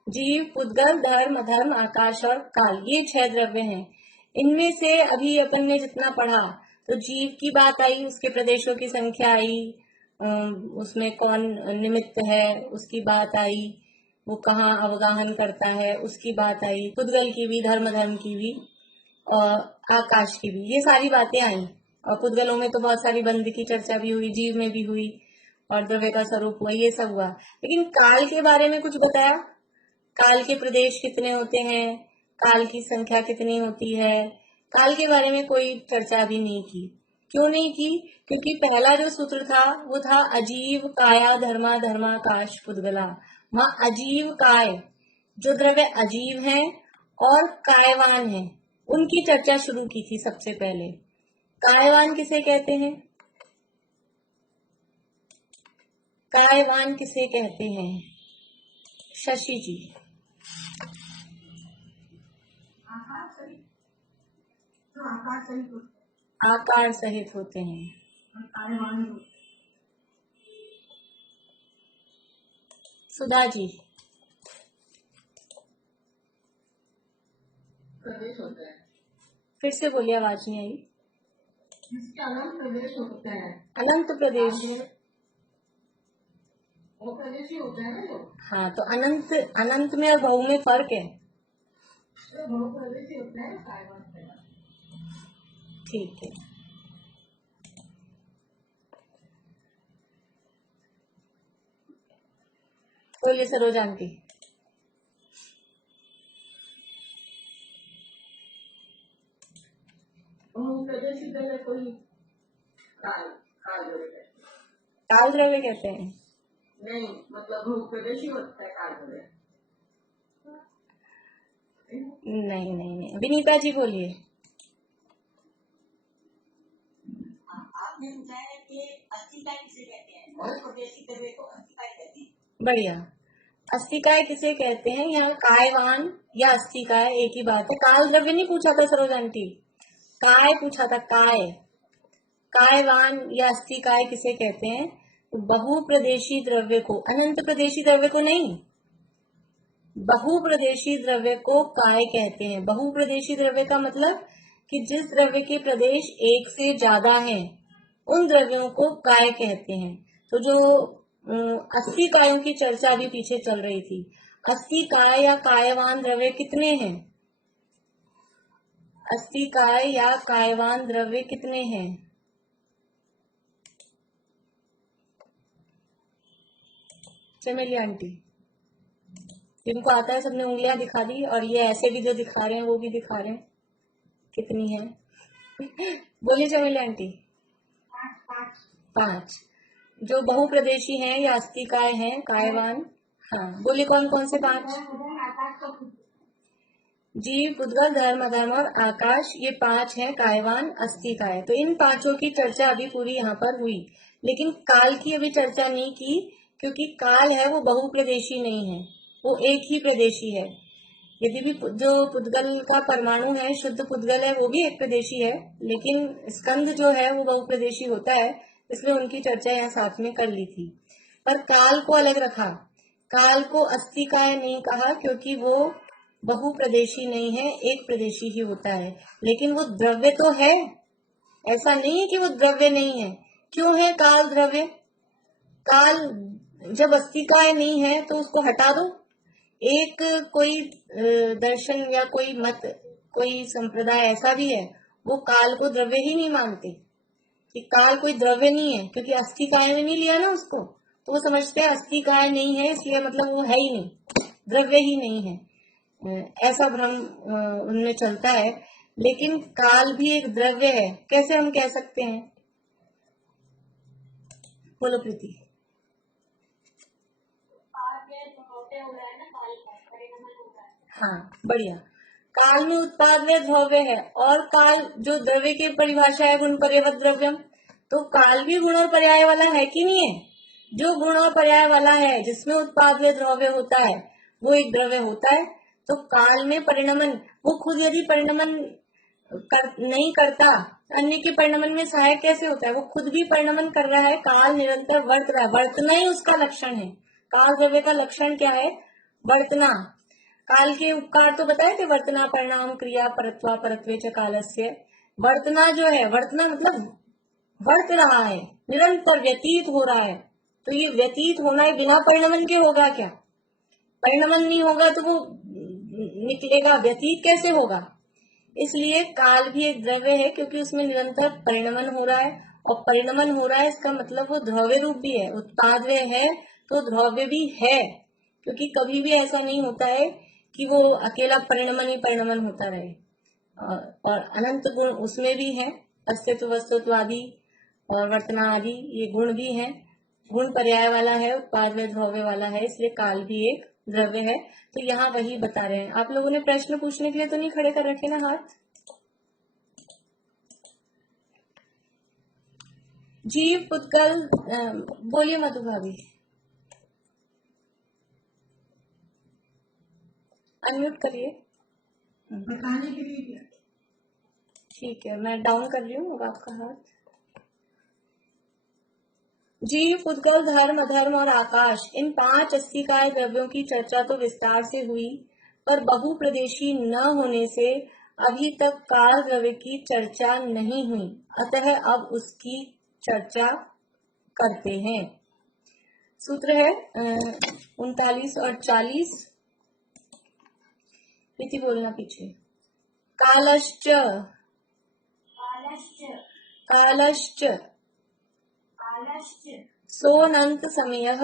जीव पुद्गल धर्म अधर्म आकाश और काल, ये 6 द्रव्य हैं। इनमें से अभी अपन ने जितना पढ़ा, तो जीव की बात आई, उसके प्रदेशों की संख्या आई, उसमें कौन निमित्त है उसकी बात आई, वो कहाँ अवगाहन करता है उसकी बात आई, पुद्गल की भी, धर्म अधर्म की भी, और आकाश की भी, ये सारी बातें आई। और पुद्गलों में तो बहुत सारी बंध की चर्चा भी हुई, जीव में भी हुई, और द्रव्य का स्वरूप हुआ, ये सब हुआ। लेकिन काल के बारे में कुछ बताया? काल के प्रदेश कितने होते हैं, काल की संख्या कितनी होती है, काल के बारे में कोई चर्चा भी नहीं की। क्यों नहीं की? क्योंकि पहला जो सूत्र था वो था अजीव काया धर्मा धर्माकाश पुद्गला। वहां अजीव काय, जो द्रव्य अजीव हैं और कायवान हैं, उनकी चर्चा शुरू की थी सबसे पहले। कायवान किसे कहते हैं? कायवान किसे कहते हैं? शशि जी। आकार सहित होते हैं। सुधा जी। प्रदेश होता है, फिर से बोलिए, आवाज नहीं आई। इसके अनंत प्रदेश होते हैं। अनंत प्रदेश, वो प्रदेश ही होते हैं ना जो। हाँ, तो अनंत, अनंत में और बहु में फर्क है। तो बहु प्रदेश ही होते हैं, कायवान से। ठीक है। बोलिए सरोजा आंटी। बहु प्रदेश की जगह कोई काल काल द्रव्य, काल द्रव्य कहते हैं? नहीं, मतलब बहु प्रदेश ही होता है काल द्रव्य। नहीं नहीं नहीं, विनीता जी बोलिए। आपने पूछा है कि अस्थिकाय किसे कहते हैं, बहुत प्रदेशी द्रव्य को अस्थिकाय कहते हैं। बढ़िया। अस्थिकाय किसे कहते हैं? यहाँ कायवान या अस्थिकाय एक ही बात है। काल द्रव्य नहीं पूछा था सरोज आंटी, काय पूछा था, काय, कायवान या अस्थि काय किसे कहते हैं? तो बहुप्रदेशी द्रव्य को, अनंत प्रदेशी द्रव्य को नहीं, बहुप्रदेशी द्रव्य को काय कहते हैं। बहुप्रदेशी द्रव्य का मतलब कि जिस द्रव्य के प्रदेश एक से ज्यादा हैं, उन द्रव्यों को काय कहते हैं। तो जो 80 कायों की चर्चा अभी पीछे चल रही थी, 80 काय या कायवान द्रव्य कितने हैं? 80 काय या कायवान द्रव्य कितने हैं? चमेली आंटी, जिनको आता है सबने उंगलियां दिखा दी, और ये ऐसे भी जो दिखा रहे हैं वो भी दिखा रहे हैं, कितनी है? बोलिए चमेली आंटी। 5। जो बहुप्रदेशी हैं या अस्थिकाय हैं, कायवान, हाँ बोलिए कौन कौन से 5? जीव, पुद्गल, धर्म, अधर्म और आकाश, ये 5 हैं कायवान अस्थिकाय। तो इन 5 की चर्चा अभी पूरी यहाँ पर हुई, लेकिन काल की अभी चर्चा नहीं की, क्योंकि काल है वो बहुप्रदेशी नहीं है, वो एक ही प्रदेशी है। यदि भी जो पुद्गल का परमाणु है, शुद्ध पुद्गल है, वो भी एक प्रदेशी है, लेकिन स्कंद जो है वो बहुप्रदेशी होता है, इसलिए उनकी चर्चा यहाँ साथ में कर ली थी। पर काल को अलग रखा, काल को अस्थिकाय नहीं कहा, क्योंकि वो बहुप्रदेशी नहीं है, एक प्रदेशी ही होता है। लेकिन वो द्रव्य तो है, ऐसा नहीं है कि वो द्रव्य नहीं है। क्यों है काल द्रव्य? काल जब अस्थिकाय नहीं है तो उसको हटा दो। एक कोई दर्शन या कोई मत, कोई संप्रदाय ऐसा भी है, वो काल को द्रव्य ही नहीं मानते कि काल कोई द्रव्य नहीं है, क्योंकि अस्थिकाय ने नहीं लिया ना उसको, तो वो समझते हैं अस्थिकाय नहीं है इसलिए मतलब वो है ही नहीं, द्रव्य ही नहीं है, ऐसा भ्रम उनमें चलता है। लेकिन काल भी एक द्रव्य है, कैसे हम कह सकते हैं? बोलो प्रीति। हाँ बढ़िया, काल में उत्पाद व द्रव्य है, और काल जो द्रव्य की परिभाषा है गुण पर्यवत द्रव्यम, तो काल भी गुण और पर्याय वाला है कि नहीं है? जो गुण और पर्याय वाला है, जिसमें उत्पाद व द्रव्य होता है, वो एक द्रव्य होता है। तो काल में परिणमन, वो खुद यदि परिणमन नहीं करता, अन्य के परिणमन में सहायक कैसे होता है? वो खुद भी परिणमन कर रहा है, काल निरंतर वर्त रहा है, वर्तना ही उसका लक्षण है। काल द्रव्य का लक्षण क्या है? वर्तना। काल के उपकार तो बताए थे, वर्तना, परिणाम, क्रिया, परत्वा, परत्वे च कालस्य। वर्तना जो है, वर्तना मतलब वर्त रहा है, निरंतर व्यतीत हो रहा है। तो ये व्यतीत होना है, बिना परिणमन के होगा क्या? परिणमन नहीं होगा तो वो निकलेगा, व्यतीत कैसे होगा? इसलिए काल भी एक द्रव्य है, क्योंकि उसमें निरंतर परिणमन हो रहा है, और परिणमन हो रहा है इसका मतलब वो द्रव्य रूप भी है, उत्पाद है तो द्रव्य भी है, क्योंकि कभी भी ऐसा नहीं होता है कि वो अकेला परिणमन ही परिणमन होता रहे। और अनंत गुण उसमें भी है, अस्तित्व, वस्तुत्व आदि और वर्तना आदि, ये गुण भी है, गुण पर्याय वाला है, उत्पाद व द्रव्य वाला है, इसलिए काल भी एक द्रव्य है। तो यहाँ वही बता रहे हैं। आप लोगों ने प्रश्न पूछने के लिए तो नहीं खड़े कर रखे ना हाथ? जीव, पुद्गल, बोलिए मधु भाभी, अनम्यूट करिए। बताने के लिए क्या? ठीक है, मैं डाउन कर रही हूँ अब आपका हाथ। जीव, पुद्गल, धर्म, अधर्म और आकाश, इन 5 अस्थिकाय द्रव्यों की चर्चा तो विस्तार से हुई, पर बहुप्रदेशी न होने से अभी तक काल द्रव्य की चर्चा नहीं हुई, अतः अब उसकी चर्चा करते हैं। सूत्र है 39 और 40, प्रीति बोलना पीछे। कालश्च, कालश्च सोनंत समयः,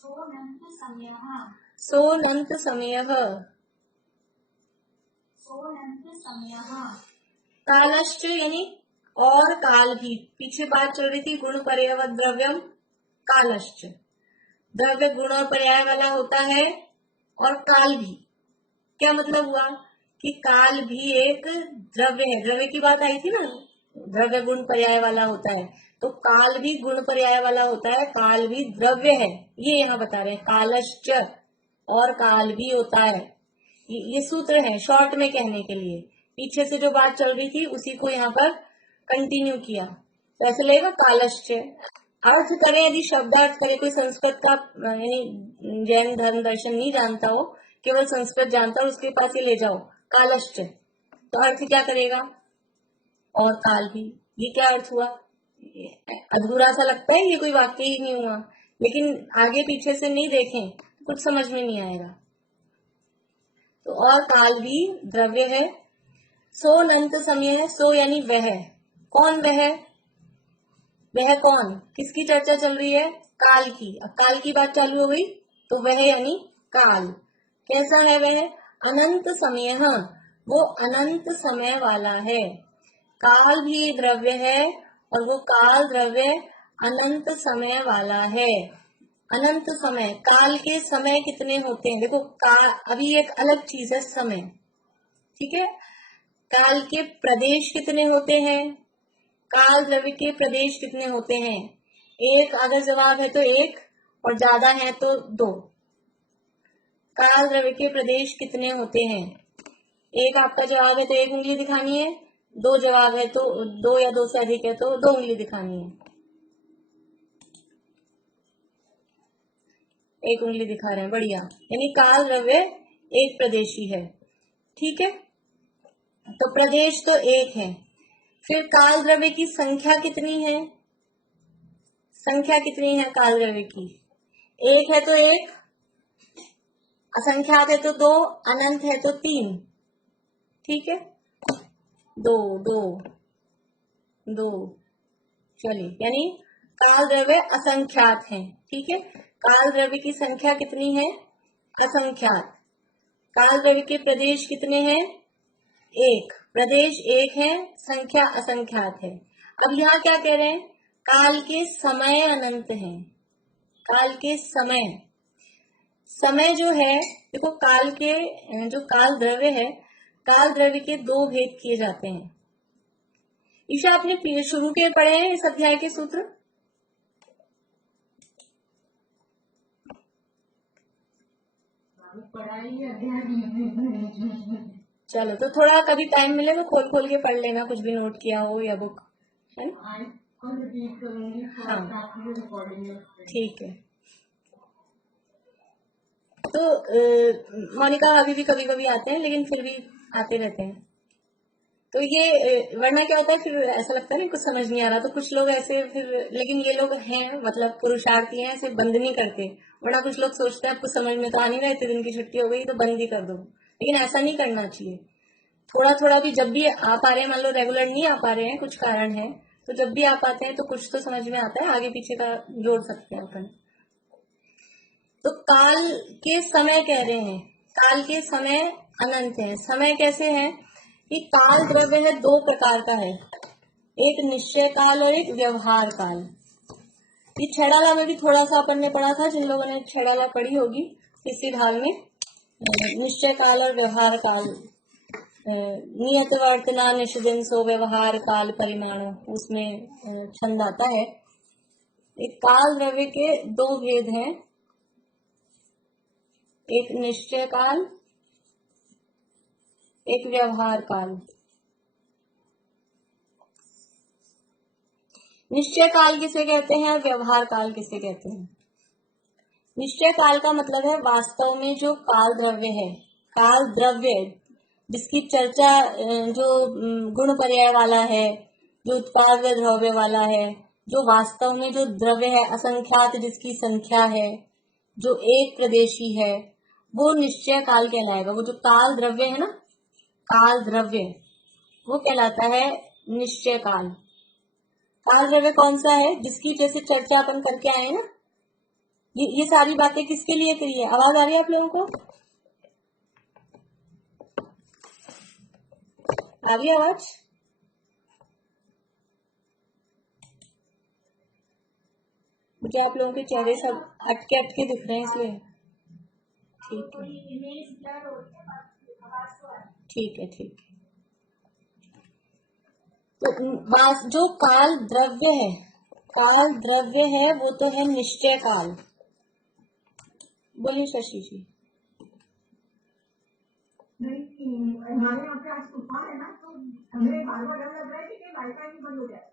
सोनंत समयः, कालश्च यानी और काल भी, पीछे बात चल रही थी गुण पर्यावत द्रव्यम कालश्च, द्रव्य गुण और पर्याय वाला होता है, और काल भी। क्या मतलब हुआ कि काल भी एक द्रव्य है, द्रव्य की बात आई थी ना, द्रव्य गुण पर्याय वाला होता है, तो काल भी गुण पर्याय वाला होता है, काल भी द्रव्य है, ये यहाँ बता रहे हैं। कालश्च, और काल भी होता है, ये सूत्र है शॉर्ट में कहने के लिए पीछे से जो बात चल रही थी उसी को यहाँ पर कंटिन्यू किया, तो ऐसे लगेगा कालश्च। अर्थ करें, यदि शब्दार्थ करें, कोई संस्कृत का यानी जैन धर्म दर्शन नहीं जानता हो, केवल संस्कृत जानता हो, उसके पास ये ले जाओ कालश्च, तो अर्थ क्या करेगा? और काल भी। ये क्या अर्थ हुआ? अधूरा सा लगता है, ये कोई वाक्य ही नहीं हुआ, लेकिन आगे पीछे से नहीं देखें कुछ समझ में नहीं आएगा। तो और काल भी द्रव्य है। सो अनंत समय है, सो यानी वह। कौन वह? वह कौन? किसकी चर्चा चल रही है? काल की। अब काल की बात चालू हो गई, तो वह यानी काल। कैसा है वह? अनंत समय, वो अनंत समय वाला है। काल भी द्रव्य है और वो काल द्रव्य अनंत समय वाला है। अनंत समय, काल के समय कितने होते हैं? देखो काल अभी एक अलग चीज है समय, ठीक है। काल के प्रदेश कितने होते हैं? काल द्रव्य के प्रदेश कितने होते हैं? एक अगर जवाब है तो एक, और ज्यादा है तो दो। काल द्रव्य के प्रदेश कितने होते हैं? एक आपका जवाब है तो एक उंगली दिखानी है, दो जवाब है तो दो, या दो से अधिक है तो दो उंगली दिखानी है। एक उंगली दिखा रहे हैं, बढ़िया। यानी काल द्रव्य एक प्रदेशी है, ठीक है। तो प्रदेश तो एक है। फिर काल द्रव्य की संख्या कितनी है? संख्या कितनी है काल द्रव्य की? एक है तो एक, असंख्यात है तो दो, अनंत है तो तीन, ठीक है। दो दो दो, चलिए, यानी काल द्रव्य असंख्यात है, ठीक है। काल द्रव्य की संख्या कितनी है? असंख्यात। काल द्रव्य के प्रदेश कितने हैं? एक। प्रदेश एक है, संख्या असंख्यात है। अब यहाँ क्या कह रहे हैं? काल के समय अनंत है। काल के समय, समय जो है, देखो काल के जो काल द्रव्य है, काल द्रव्य के दो भेद किए जाते हैं। ईशा, आपने शुरू के पढ़े हैं इस अध्याय के सूत्र? चलो, तो थोड़ा कभी टाइम मिले तो खोल खोल के पढ़ लेना, कुछ भी नोट किया हो या बुक, है ना? हाँ, ठीक है। तो मोनिका अभी भी कभी कभी आते हैं, लेकिन फिर भी आते रहते हैं। तो ये वरना क्या होता है, फिर ऐसा लगता है ना कुछ समझ नहीं आ रहा, तो कुछ लोग ऐसे फिर, लेकिन ये लोग हैं मतलब पुरुषार्थी हैं, ऐसे बंद नहीं करते। वरना कुछ लोग सोचते हैं कुछ समझ में तो आ नहीं रहा, इतने दिन की छुट्टी हो गई तो बंद ही कर दो, लेकिन ऐसा नहीं करना चाहिए। थोड़ा थोड़ा भी, जब भी आ पा रहे हैं, मान लो रेगुलर नहीं आ पा रहे हैं, कुछ कारण है, तो जब भी आ पाते हैं तो कुछ तो समझ में आता है, आगे पीछे का जोड़ सकते हैं अपन। तो काल के समय कह रहे हैं, काल के समय अनंत है। समय कैसे है कि काल द्रव्य है दो प्रकार का है, एक निश्चय काल और एक व्यवहार काल। ये छेड़ाला में भी थोड़ा सा अपन ने पढ़ा था, जिन लोगों ने छेड़ाला पढ़ी होगी इसी भाग में, निश्चय काल और व्यवहार काल। नियत वर्तना निषिदिंसो व्यवहार काल परिमाणो, उसमें छंद आता है। एक काल द्रव्य के दो भेद हैं, एक निश्चय काल, एक व्यवहार काल। निश्चय काल किसे कहते हैं, व्यवहार काल किसे कहते हैं? निश्चय काल का मतलब है वास्तव में जो काल द्रव्य है, काल द्रव्य जिसकी चर्चा, जो गुण पर्याय वाला है, जो उत्पाद्य द्रव्य वाला है, जो वास्तव में जो द्रव्य है असंख्यात, जिसकी संख्या है, जो एक प्रदेशी है, वो निश्चय काल कहलाएगा। वो जो काल द्रव्य है ना, काल द्रव्य, वो कहलाता है निश्चय काल। काल द्रव्य कौन सा है? जिसकी जैसे चर्चा अपन करके आए ना, ये सारी बातें किसके लिए करी है? आवाज आ रही है आप लोगों को? आ रही आवाज? मुझे आप लोगों के चेहरे सब अटके अटके दिख रहे हैं, इसलिए ठीक है, ठीक है। तो जो काल द्रव्य है, काल द्रव्य है, वो तो है निश्चय काल। बोलिए शशि जी। हमारे यहाँ पे आज तूफान है ना, तो हमें बार बार डर लग रहा है कि वाईफाई भी बंद हो जाए,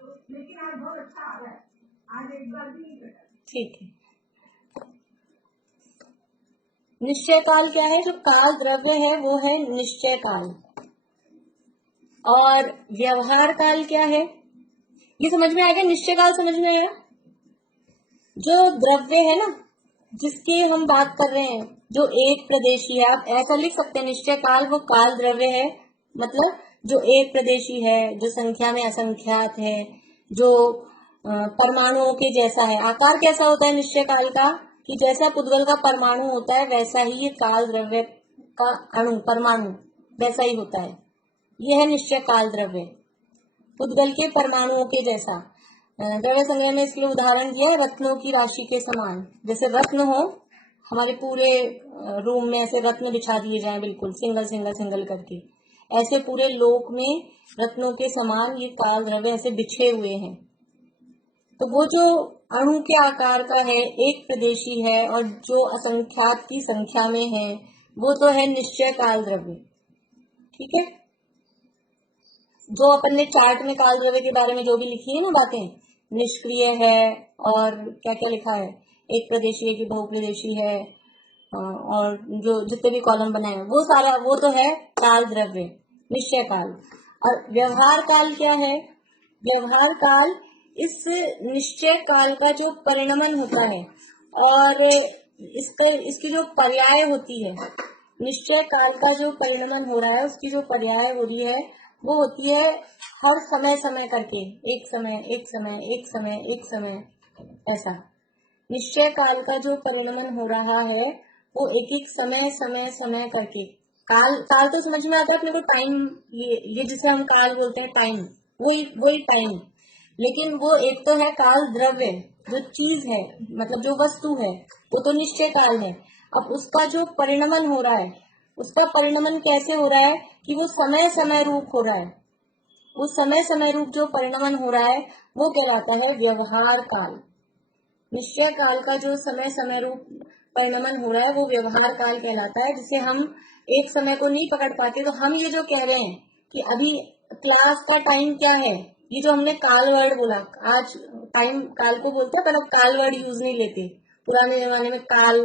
तो लेकिन आज बहुत अच्छा आ रहा है, आज एक बार भी नहीं कटा। ठीक है। निश्चय काल क्या है? जो काल द्रव्य है वो है निश्चय काल। और व्यवहार काल क्या है? ये समझ में आएगा? निश्चय काल समझ में आया? जो द्रव्य है ना, जिसकी हम बात कर रहे हैं, जो एक प्रदेशी है, आप ऐसा लिख सकते हैं निश्चय काल वो काल द्रव्य है, मतलब जो एक प्रदेशी है, जो संख्या में असंख्यात है, जो परमाणुओं के जैसा है। आकार कैसा होता है निश्चय काल का? कि जैसा पुद्गल का परमाणु होता है वैसा ही ये काल द्रव्य का अणु परमाणु वैसा ही होता है। यह है निश्चय काल द्रव्य, पुद्गल के परमाणुओं के जैसा। द्रव्य संग्रह में इसके लिए उदाहरण दिया है रत्नों की राशि के समान। जैसे रत्न हो, हमारे पूरे रूम में ऐसे रत्न बिछा दिए जाएं, बिल्कुल सिंगल सिंगल सिंगल करके, ऐसे पूरे लोक में रत्नों के समान ये काल द्रव्य ऐसे बिछे हुए हैं। तो वो जो अणु के आकार का है, एक प्रदेशी है, और जो असंख्यात की संख्या में है, वो तो है निश्चय काल द्रव्य। ठीक है। जो अपन ने चार्ट में काल द्रव्य के बारे में जो भी लिखी है ना बातें, निष्क्रिय है और क्या क्या लिखा है, एक प्रदेशी है कि बहुप्रदेशी है, और जो जितने भी कॉलम बनाए हैं वो सारा वो तो है काल द्रव्य, निश्चय काल। और व्यवहार काल क्या है? व्यवहार काल इस निश्चय काल का जो परिणमन होता है और इसकी जो पर्याय होती है, निश्चय काल का जो परिणमन हो रहा है उसकी जो पर्याय हो रही है वो होती है हर समय समय करके, एक समय एक समय एक समय एक समय, ऐसा निश्चय काल का जो परिणमन हो रहा है वो एक एक समय समय समय करके। काल काल तो समझ में आता है अपने को, टाइम, ये जिसे हम काल बोलते हैं, टाइम, वही टाइम। लेकिन वो एक तो है काल द्रव्य, जो चीज है, मतलब जो वस्तु है, वो तो निश्चय काल है। अब उसका जो परिणमन हो रहा है, उसका परिणमन कैसे हो रहा है कि वो समय समय रूप हो रहा है। वो समय समय रूप जो परिणमन हो रहा है वो कहलाता है व्यवहार काल। निश्चय काल का जो समय समय रूप परिणमन हो रहा है वो व्यवहार काल कहलाता है, जिसे हम एक समय को नहीं पकड़ पाते। तो हम ये जो कह रहे हैं कि अभी क्लास का टाइम क्या है, ये जो हमने काल वर्ड बोला, आज टाइम काल को बोलते हैं, पहले काल वर्ड यूज नहीं लेते, पुराने जमाने में काल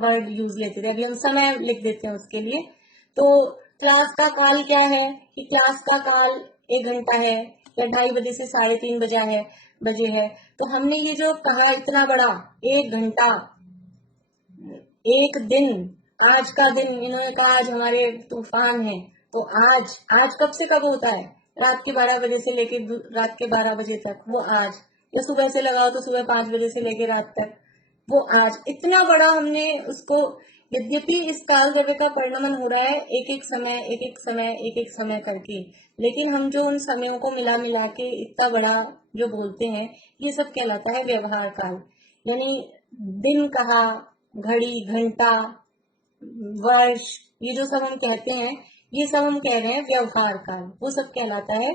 वर्ड यूज लेते थे, अभी हम समय लिख देते हैं उसके लिए। तो क्लास का काल क्या है कि क्लास का काल 1 घंटा है, या 2:30 बजे से 3:30 बजे है। तो हमने ये जो कहा इतना बड़ा 1 घंटा, 1 दिन, आज का दिन, इन्होंने कहा आज हमारे तूफान है, तो आज कब से कब होता है? रात के 12 बजे से लेके रात के 12 बजे तक, वो आज। या सुबह से लगाओ तो सुबह 5 बजे से लेके रात तक, वो आज। इतना बड़ा हमने उसको, यद्यपि इस काल द्रव्य का परिणमन हो रहा है एक एक समय एक एक समय एक एक समय करके, लेकिन हम जो उन समयों को मिला मिला के इतना बड़ा जो बोलते हैं, ये सब कहलाता है व्यवहार काल। यानी दिन कहा, घड़ी, घंटा, वर्ष, ये जो सब हम कहते हैं, ये सब हम कह रहे हैं व्यवहार काल, वो सब कहलाता है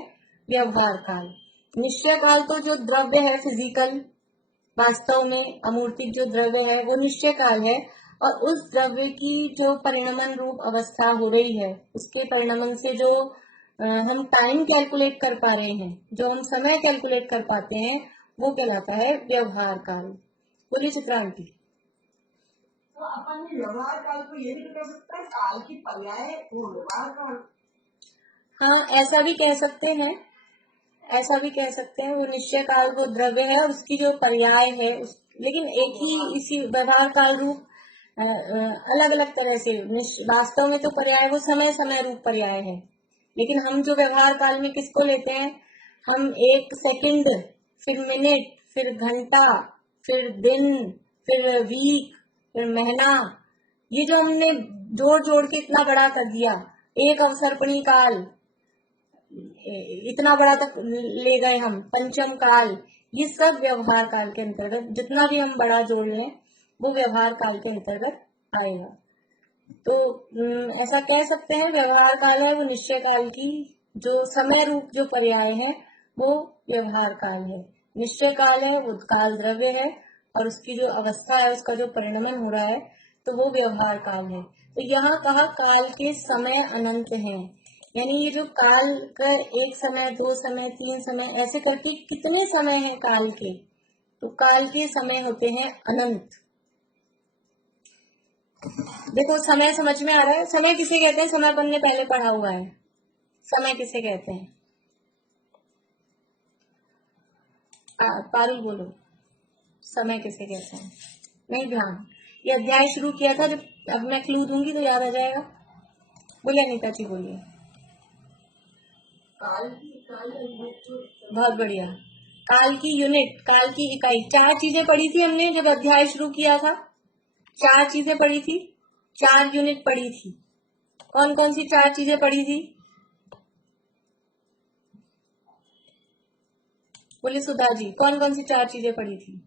व्यवहार काल। निश्चय काल तो जो द्रव्य है फिजिकल, वास्तव में अमूर्तिक जो द्रव्य है वो निश्चय काल है, और उस द्रव्य की जो परिणमन रूप अवस्था हो रही है, उसके परिणमन से जो हम टाइम कैलकुलेट कर पा रहे हैं, जो हम समय कैलकुलेट कर पाते हैं, वो कहलाता है व्यवहार काल। बोलिए चित्रांटी। तो अपन व्यवहार काल को ये भी कह सकता है काल की पर्याय वो व्यवहार काल। हाँ, ऐसा भी कह सकते हैं, ऐसा भी कह सकते हैं। वो निश्चय काल वो द्रव्य है और उसकी जो पर्याय है लेकिन एक ही इसी व्यवहार काल रूप अलग अलग तरह से। वास्तव में तो पर्याय वो समय समय रूप पर्याय है, लेकिन हम जो व्यवहार काल में किसको लेते हैं, हम 1 सेकंड, फिर मिनट, फिर घंटा, फिर दिन, फिर वीक, फिर महीना, ये जो हमने जोड़ जोड़ के इतना बड़ा कर दिया, एक अवसर्पणी काल, इतना बड़ा तक ले गए हम, पंचम काल, ये सब व्यवहार काल के अंतर्गत, जितना भी हम बड़ा जोड़ लें वो व्यवहार काल के अंतर्गत आएगा। तो ऐसा कह सकते हैं व्यवहार काल है वो निश्चय काल की जो समय रूप जो पर्याय है वो व्यवहार काल है। निश्चय काल है वो काल द्रव्य है, और उसकी जो अवस्था है, उसका जो परिणमन हो रहा है, तो वो व्यवहार काल है। तो यहाँ कहा काल के समय अनंत हैं, यानी ये जो काल का एक समय, दो समय, तीन समय, ऐसे करके कितने समय हैं काल के, तो काल के समय होते हैं अनंत। देखो समय समझ में आ रहा है? समय किसे कहते हैं? समय अपन ने पहले पढ़ा हुआ है। समय किसे कहते हैं? पारुल बोलो, समय किसे कहते हैं? नहीं ध्यान, ये अध्याय शुरू किया था जब, अब मैं क्लू दूंगी तो याद आ जाएगा। बोलिए अनीता जी, बोलिए। बहुत बढ़िया। काल की यूनिट, काल की इकाई, चार चीजें पढ़ी थी हमने जब अध्याय शुरू किया था। चार चीजें पढ़ी थी, चार यूनिट पढ़ी थी। कौन कौन सी चार चीजें पढ़ी थी? बोले सुधा जी, कौन कौन सी चार चीजें पढ़ी थी?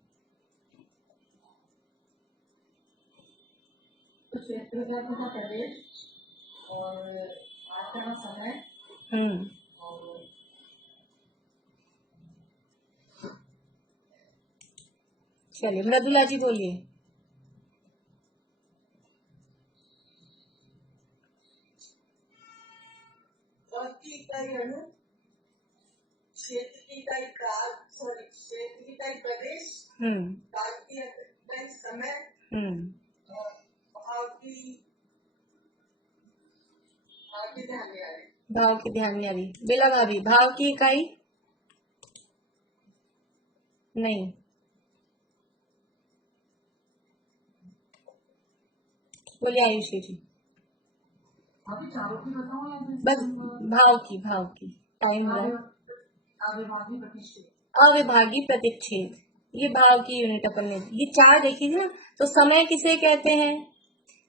क्षेत्र का प्रवेश और आचरण समय और चलिए मृदुला जी बोलिए। की इकाई अणु, क्षेत्र की इकाई काल, सॉरी क्षेत्र की इकाई प्रदेश, काल की इकाई समय, भाव की ध्यान में आ रही, भाव की ध्यान में आ रही। बेला भाभी, भाव की इकाई नहीं, बोलिए आयुषी जी। अभी चारों की बताऊं या बस भाव की टाइम अविभागी प्रतिष्ठित, अविभागी प्रतिच्छेद, ये भाव की यूनिट अपन ने, ये चार देखी थी ना। तो समय किसे कहते हैं?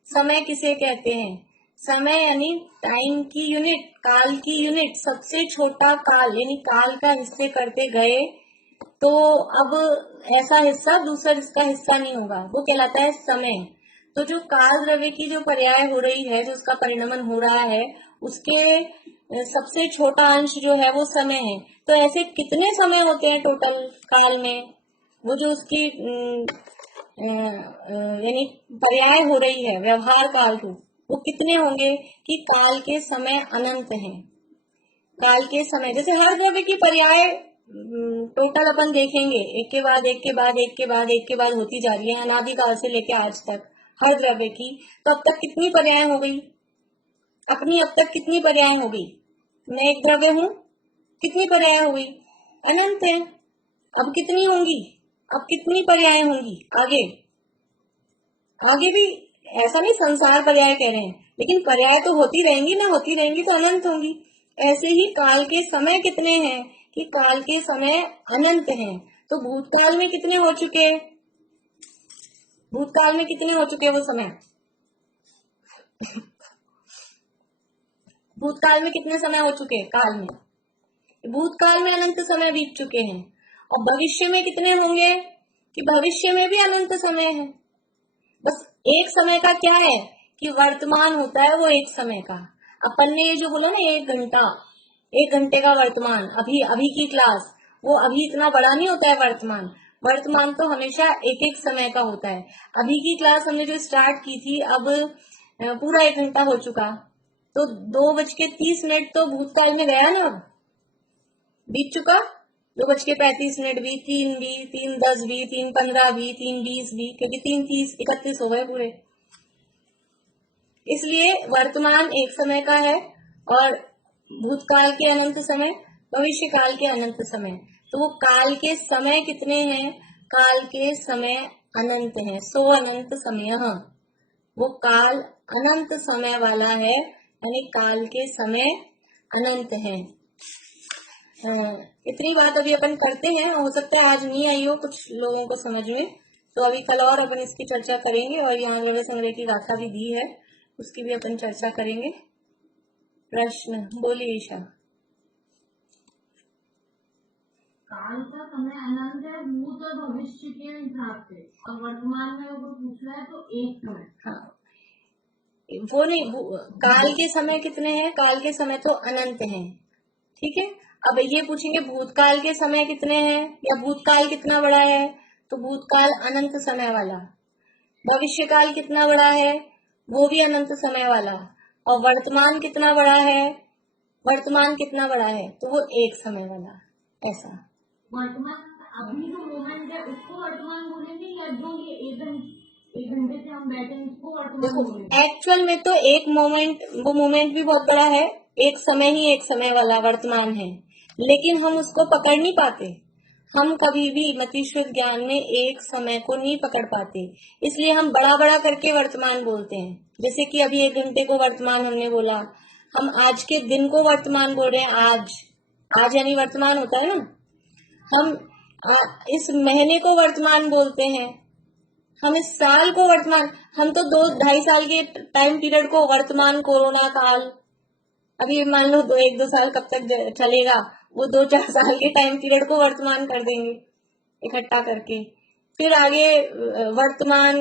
समय किसे कहते हैं? समय यानी टाइम की यूनिट, काल की यूनिट, सबसे छोटा काल, यानी काल का हिस्से करते गए तो अब ऐसा हिस्सा दूसरा जिसका हिस्सा नहीं होगा, वो कहलाता है समय। तो जो काल द्रव्य की जो पर्याय हो रही है, जो उसका परिणमन हो रहा है, उसके सबसे छोटा अंश जो है वो समय है। तो ऐसे कितने समय होते हैं टोटल काल में? वो जो उसकी यानी पर्याय हो रही है, व्यवहार काल रूप, वो कितने होंगे कि काल के समय अनंत हैं। काल के समय, जैसे हर द्रव्य की पर्याय टोटल अपन देखेंगे, एक के बाद एक के बाद एक के बाद एक के बाद होती जा रही है अनादिकाल से लेकर आज तक हर द्रव्य की। तो अब तक कितनी पर्याय हो गई अपनी? अब तक कितनी पर्याय हो गई? मैं एक द्रव्य हूँ, कितनी पर्याय हो गई? अनंत है। अब कितनी होंगी? अब कितनी पर्याय होंगी आगे? आगे भी ऐसा नहीं संसार पर्याय कह रहे हैं, लेकिन पर्याय तो होती रहेंगी ना, होती रहेंगी तो अनंत होंगी। ऐसे ही काल के समय कितने हैं कि काल के समय अनंत हैं। तो भूतकाल में कितने हो चुके हैं? भूतकाल में कितने हो चुके हैं वो समय? भूतकाल में कितने समय हो चुके हैं काल में? भूतकाल में अनंत समय बीत चुके हैं। और भविष्य में कितने होंगे कि भविष्य में भी अनंत समय है। बस एक समय का क्या है कि वर्तमान होता है वो एक समय का। अपन ने ये जो बोला ना 1 घंटा, 1 घंटे का वर्तमान, अभी अभी की क्लास, वो अभी इतना बड़ा नहीं होता है वर्तमान। वर्तमान तो हमेशा एक एक समय का होता है। अभी की क्लास हमने जो स्टार्ट की थी, अब पूरा 1 घंटा हो चुका, तो 2:30 तो भूतकाल में गया ना, बीत चुका। 2:35 भी, 3 भी, 3:10 भी, 3:15 भी, 3:20 भी, क्योंकि 3:30 31 हो गए पूरे। इसलिए वर्तमान एक समय का है और भूतकाल के अनंत समय, भविष्य काल के अनंत समय। तो वो काल के समय कितने हैं? काल के समय अनंत हैं। सो अनंत समय, वो काल अनंत समय वाला है, यानी काल के समय अनंत हैं। इतनी बात अभी अपन करते हैं, हो सकता है आज नहीं आई हो कुछ लोगों को समझ में, तो अभी कल और अपन इसकी चर्चा करेंगे। और यहाँ द्रव्य संग्रह की गाथा भी दी है, उसकी भी अपन चर्चा करेंगे। प्रश्न बोलिए ईशा। काल का समय अनंत है, भूत और भविष्य के हिसाब से, और वर्तमान में अगर पूछ रहा है तो एक समय। हाँ, वो नहीं, काल के समय कितने हैं? काल के समय तो अनंत हैं, ठीक है। अब ये पूछेंगे भूतकाल के समय कितने हैं या भूतकाल कितना बड़ा है, तो भूतकाल अनंत समय वाला। भविष्य काल कितना बड़ा है? वो भी अनंत समय वाला। और वर्तमान कितना बड़ा है, वर्तमान कितना बड़ा है, तो वो एक समय वाला। ऐसा वर्तमान अभी जो मोमेंट है उसको वर्तमान बोलेंगे या जो ये एक घंटे से हम बैठे हैं उसको वर्तमान देखो, बोलेंगे? एक्चुअल में तो एक मोमेंट, वो मोमेंट भी बहुत बड़ा है, एक समय ही एक समय वाला वर्तमान है, लेकिन हम उसको पकड़ नहीं पाते। हम कभी भी मतिष्ठ ज्ञान में एक समय को नहीं पकड़ पाते, इसलिए हम बड़ा बड़ा करके वर्तमान बोलते हैं। जैसे कि अभी एक घंटे को वर्तमान हमने बोला, हम आज के दिन को वर्तमान बोल रहे हैं। आज यानी वर्तमान होता है ना। हम इस महीने को वर्तमान बोलते हैं, हम इस साल को वर्तमान, हम तो 2-2.5 साल के टाइम पीरियड को वर्तमान, कोरोना काल, अभी मान लो 1-2 साल कब तक चलेगा, वो 2-4 साल के टाइम पीरियड को वर्तमान कर देंगे इकट्ठा करके। फिर आगे वर्तमान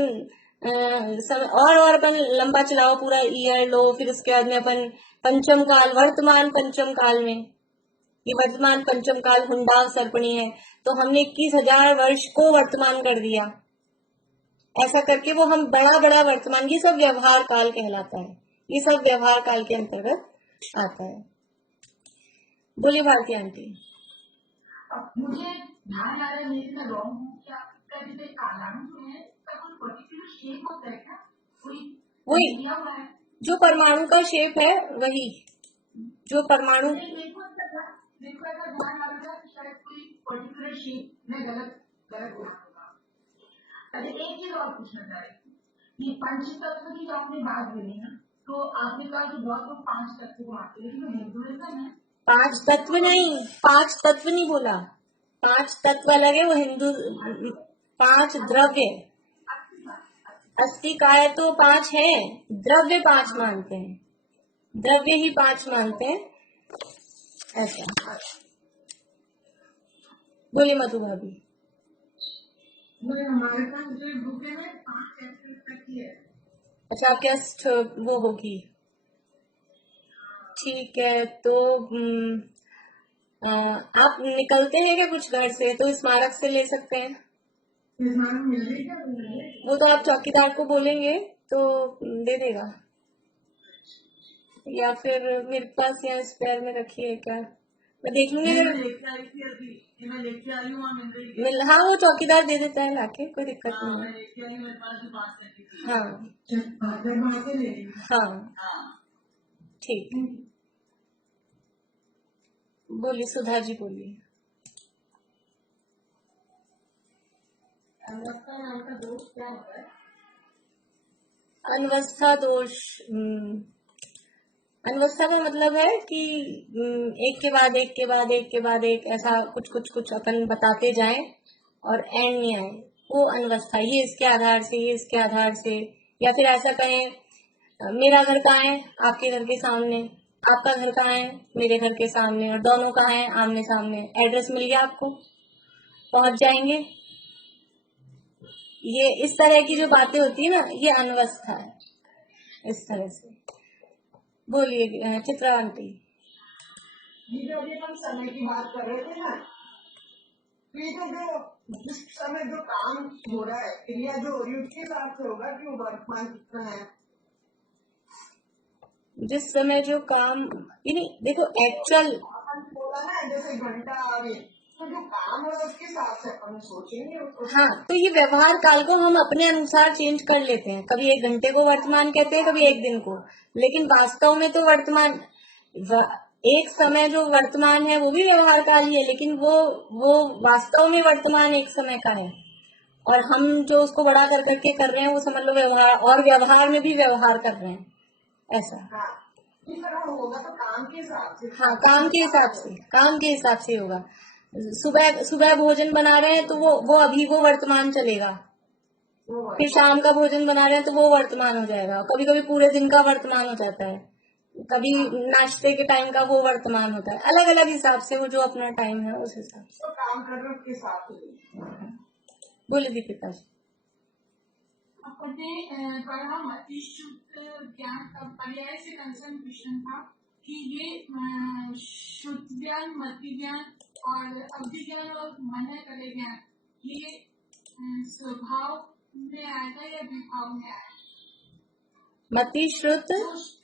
और अपन लंबा चलाओ, पूरा ईयर लो, फिर उसके बाद में अपन पंचम काल, वर्तमान पंचम काल में, ये वर्तमान पंचम काल हुंडाव सर्पणी है, तो हमने 21,000 वर्ष को वर्तमान कर दिया। ऐसा करके वो हम बड़ा बड़ा वर्तमान, ये सब व्यवहार काल कहलाता है, ये सब व्यवहार काल के अंतर्गत आता है। बोलिए भारती आंटी। अब मुझे ध्यान आ रहा है, मेरे से रॉन्ग हूँ क्या? जैसे कालांश जो है उसका कोई पर्टिकुलर शेप होता है क्या? कोई वही दिया हुआ है? जो परमाणु का शेप है, वही जो परमाणु, नहीं, देखो ऐसा ध्यान आ रहा है कि शायद कोई पर्टिकुलर शेप में गलत हुआ होगा। अरे एक चीज और पूछना चाह रही थी कि पंच तत्व की जो आपने बात बोली ना, तो आपने कहा कि बहुत लोग 5 तत्व को मानते हैं, लेकिन हिंदुइज्म है 5 तत्व नहीं, 5 तत्व नहीं बोला, 5 तत्व अलग है, वो हिंदू, 5 द्रव्य, अस्थि काय तो 5 है, द्रव्य 5 मानते हैं, द्रव्य ही 5 मानते हैं। ऐसा बोलिए मधु भाभी। हमारे पास जो बुक है ना 5 चैप्टर तक ही है। अच्छा, आपके पास वो होगी, ठीक है। तो आप निकलते हैं क्या कुछ घर से, तो स्मारक से ले सकते हैं। वो तो आप चौकीदार को बोलेंगे तो दे देगा, या फिर मेरे पास यहाँ स्पेयर में रखी है क्या, मैं देख लूंगी। मैं लेके आई हूँ हाँ, वो चौकीदार दे देता है लाके, कोई दिक्कत नहीं है। हाँ हाँ, ठीक। बोलिए सुधा जी, बोलिए। अवस्था नाम का दोष क्या होता है? अनवस्था दोष, अनवस्था का मतलब है कि एक के बाद एक के बाद एक के बाद एक, ऐसा कुछ कुछ कुछ अपन बताते जाएं और एंड नहीं आए, वो अनवस्था। ये इसके आधार से, ये इसके आधार से, या फिर ऐसा कहें मेरा घर कहाँ है, आपके घर के सामने, आपका घर कहाँ है, मेरे घर के सामने, और दोनों कहाँ है, आमने सामने, एड्रेस मिल गया आपको, पहुंच जाएंगे। ये इस तरह की जो बातें होती है ना, ये अनवस्था है, इस तरह से। बोलिए चित्रा आंटी। ये जो अभी हम समय की बात कर रहे थे ना, तो ये जो जिस समय जो काम हो रहा है, क्रिया जो हो रही है, उसके हिसाब से होगा कि वो वर्तमान कितना है। जिस समय जो काम, नहीं देखो एक्चुअल, बोला ना जैसे घंटा आ गई, तो जो काम है उसके हिसाब से अपन सोचेंगे उसको। हाँ, तो ये व्यवहार काल को हम अपने अनुसार चेंज कर लेते हैं, कभी 1 घंटे को वर्तमान कहते हैं, कभी 1 दिन को, लेकिन वास्तव में तो वर्तमान, एक समय जो वर्तमान है वो भी व्यवहार काल ही है, लेकिन वो वास्तव में वर्तमान एक समय का है, और हम जो उसको बड़ा कर करके कर रहे हैं वो समझ लो व्यवहार, और व्यवहार में भी व्यवहार कर रहे हैं, ऐसा। हाँ, इस तरह होगा तो काम के हिसाब से। हाँ, काम के हिसाब से, काम के हिसाब से होगा। सुबह सुबह भोजन बना रहे हैं तो वो अभी वो वर्तमान चलेगा, फिर शाम का भोजन बना रहे हैं तो वो वर्तमान हो जाएगा, कभी कभी पूरे दिन का वर्तमान हो जाता है, कभी नाश्ते के टाइम का वो वर्तमान होता है, अलग अलग हिसाब से, वो जो अपना टाइम है उस हिसाब से। तो काम कर रहे उसके हिसाब से। बोले दीपिका जी। अपने पढ़ा मतिशुद्ध ज्ञान का पर्याय से कंसर्न क्वेश्चन था कि ये शुद्ध ज्ञान, मति ज्ञान और अवधि ज्ञान और मन करे ज्ञान, ये स्वभाव में आएगा या विभाव में आएगा? मति श्रुत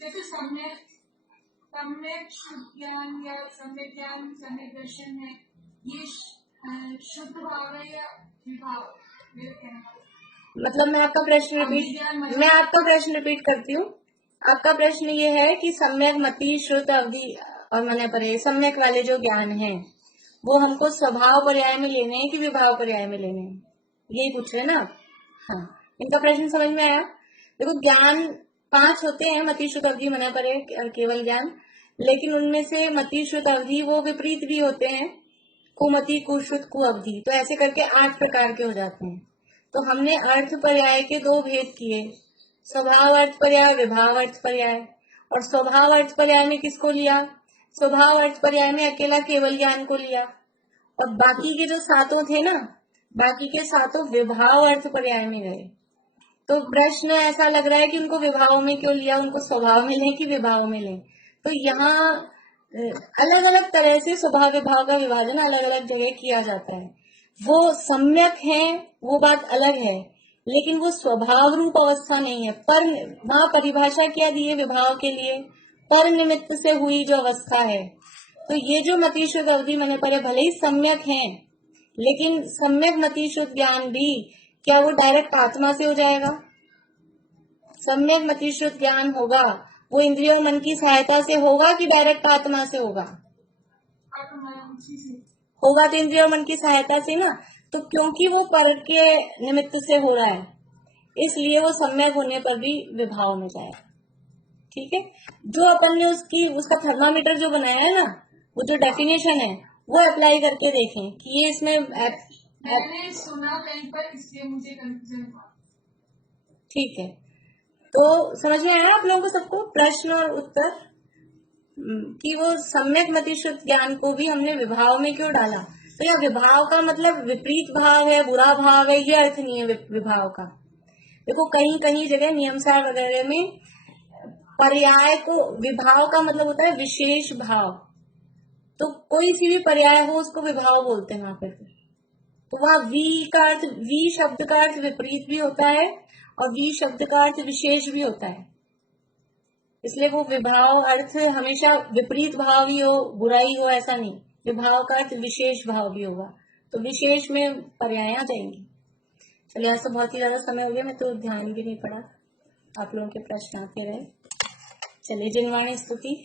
जैसे सम्यक शुद्ध ज्ञान या सम्यक ज्ञान सम्यक दर्शन में ये शुद्ध भाव है या विभाव, मेरे कहने का मतलब मैं आपका प्रश्न रिपीट करती हूँ। आपका प्रश्न ये है कि सम्यक मति श्रुत अवधि और मने परे सम्यक वाले जो ज्ञान है वो हमको स्वभाव पर्याय में लेने हैं कि विभाव पर्याय में लेने हैं, यही पूछ रहे ना आप? हाँ, इनका प्रश्न समझ में आया। देखो, ज्ञान 5 होते हैं, मति श्रुत अवधि मने परे केवल ज्ञान, लेकिन उनमें से मति श्रुत अवधि वो विपरीत भी होते हैं, कुमति कुश्रुत कुअवधि, तो ऐसे करके 8 प्रकार के हो जाते हैं। तो हमने अर्थ पर्याय के 2 भेद किए, स्वभाव अर्थ पर्याय, विभाव अर्थ पर्याय। और स्वभाव अर्थ पर्याय में किसको लिया? स्वभाव अर्थ पर्याय में अकेला केवल ज्ञान को लिया। और बाकी के जो 7 थे ना, बाकी के 7 विभाव अर्थ पर्याय में गए। तो प्रश्न ऐसा लग रहा है कि उनको विभाव में क्यों लिया, उनको स्वभाव में लें कि विभाव में लें। तो यहाँ अलग अलग तरह से स्वभाव विभाव का विभाजन अलग अलग जगह किया जाता है। वो सम्यक है वो बात अलग है, लेकिन वो स्वभाव रूप अवस्था नहीं है। पर वहां परिभाषा क्या दी है विभाव के लिए? पर निमित्त से हुई जो अवस्था है। तो ये जो मति श्रुत अवधि मने परे भले ही सम्यक है, लेकिन सम्यक मति श्रुत ज्ञान भी क्या वो डायरेक्ट आत्मा से हो जाएगा? सम्यक मति श्रुत ज्ञान होगा वो इंद्रियों मन की सहायता से होगा कि डायरेक्ट आत्मा से होगा? होगा तो इंद्रियों मन की सहायता से ना। तो क्योंकि वो पर के निमित्त से हो रहा है, इसलिए वो सम्यक होने पर भी विभाव में जाएगा। ठीक है, जो अपन ने उसका थर्मामीटर जो बनाया है ना, वो जो डेफिनेशन है वो अप्लाई करके देखें कि ये इसमें मैंने सुना कहीं पर, इसलिए मुझे कंफ्यूजन हुआ। ठीक है, तो समझ में आया आप लोगों को सबको प्रश्न और उत्तर कि वो सम्यक मति श्रुत ज्ञान को भी हमने विभाव में क्यों डाला? तो यह विभाव का मतलब विपरीत भाव है, बुरा भाव है, ये अर्थ नहीं है विभाव का। देखो, कहीं कहीं जगह नियमसार वगैरह में पर्याय को, विभाव का मतलब होता है विशेष भाव, तो कोई सी भी पर्याय हो उसको विभाव बोलते हैं वहां पर। तो वहाँ वी का अर्थ, वी शब्द का अर्थ विपरीत भी होता है और वी शब्द का अर्थ विशेष भी होता है, इसलिए वो विभाव अर्थ हमेशा विपरीत भाव ही हो, बुराई हो, ऐसा नहीं। विभाव का अर्थ विशेष भाव भी होगा, तो विशेष में पर्याय आ जाएंगी। चलिए, आज तो बहुत ही ज्यादा समय हो गया, मैं तो ध्यान भी नहीं पड़ा, आप लोगों के प्रश्न आते रहे। चलिए, जिनवाणी स्तुति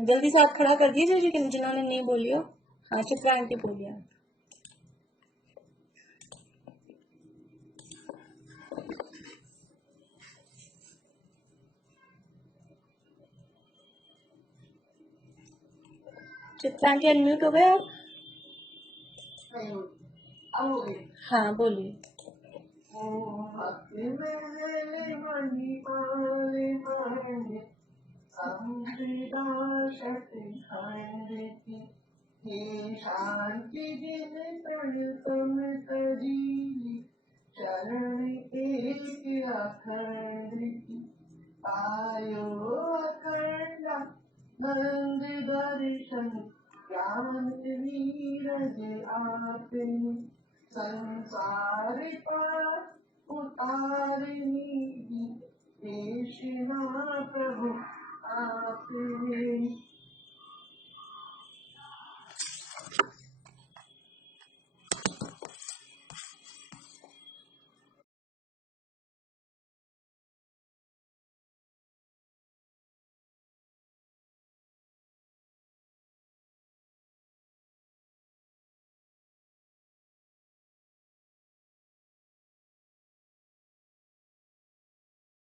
जल्दी से आप खड़ा कर दीजिए जिन्होंने नहीं बोली हो। हाँ, चित्रा आंटी बोलिए। चित्रा आंटी अनम्यूट हो गए आप? हाँ, बोलिए। शांति दिन तुम तजी चरण एक अखंड आयो अखंड मंद दर्शन ज्ञान नीरज आपे संसार पर उतारनी देश प्रभु आपने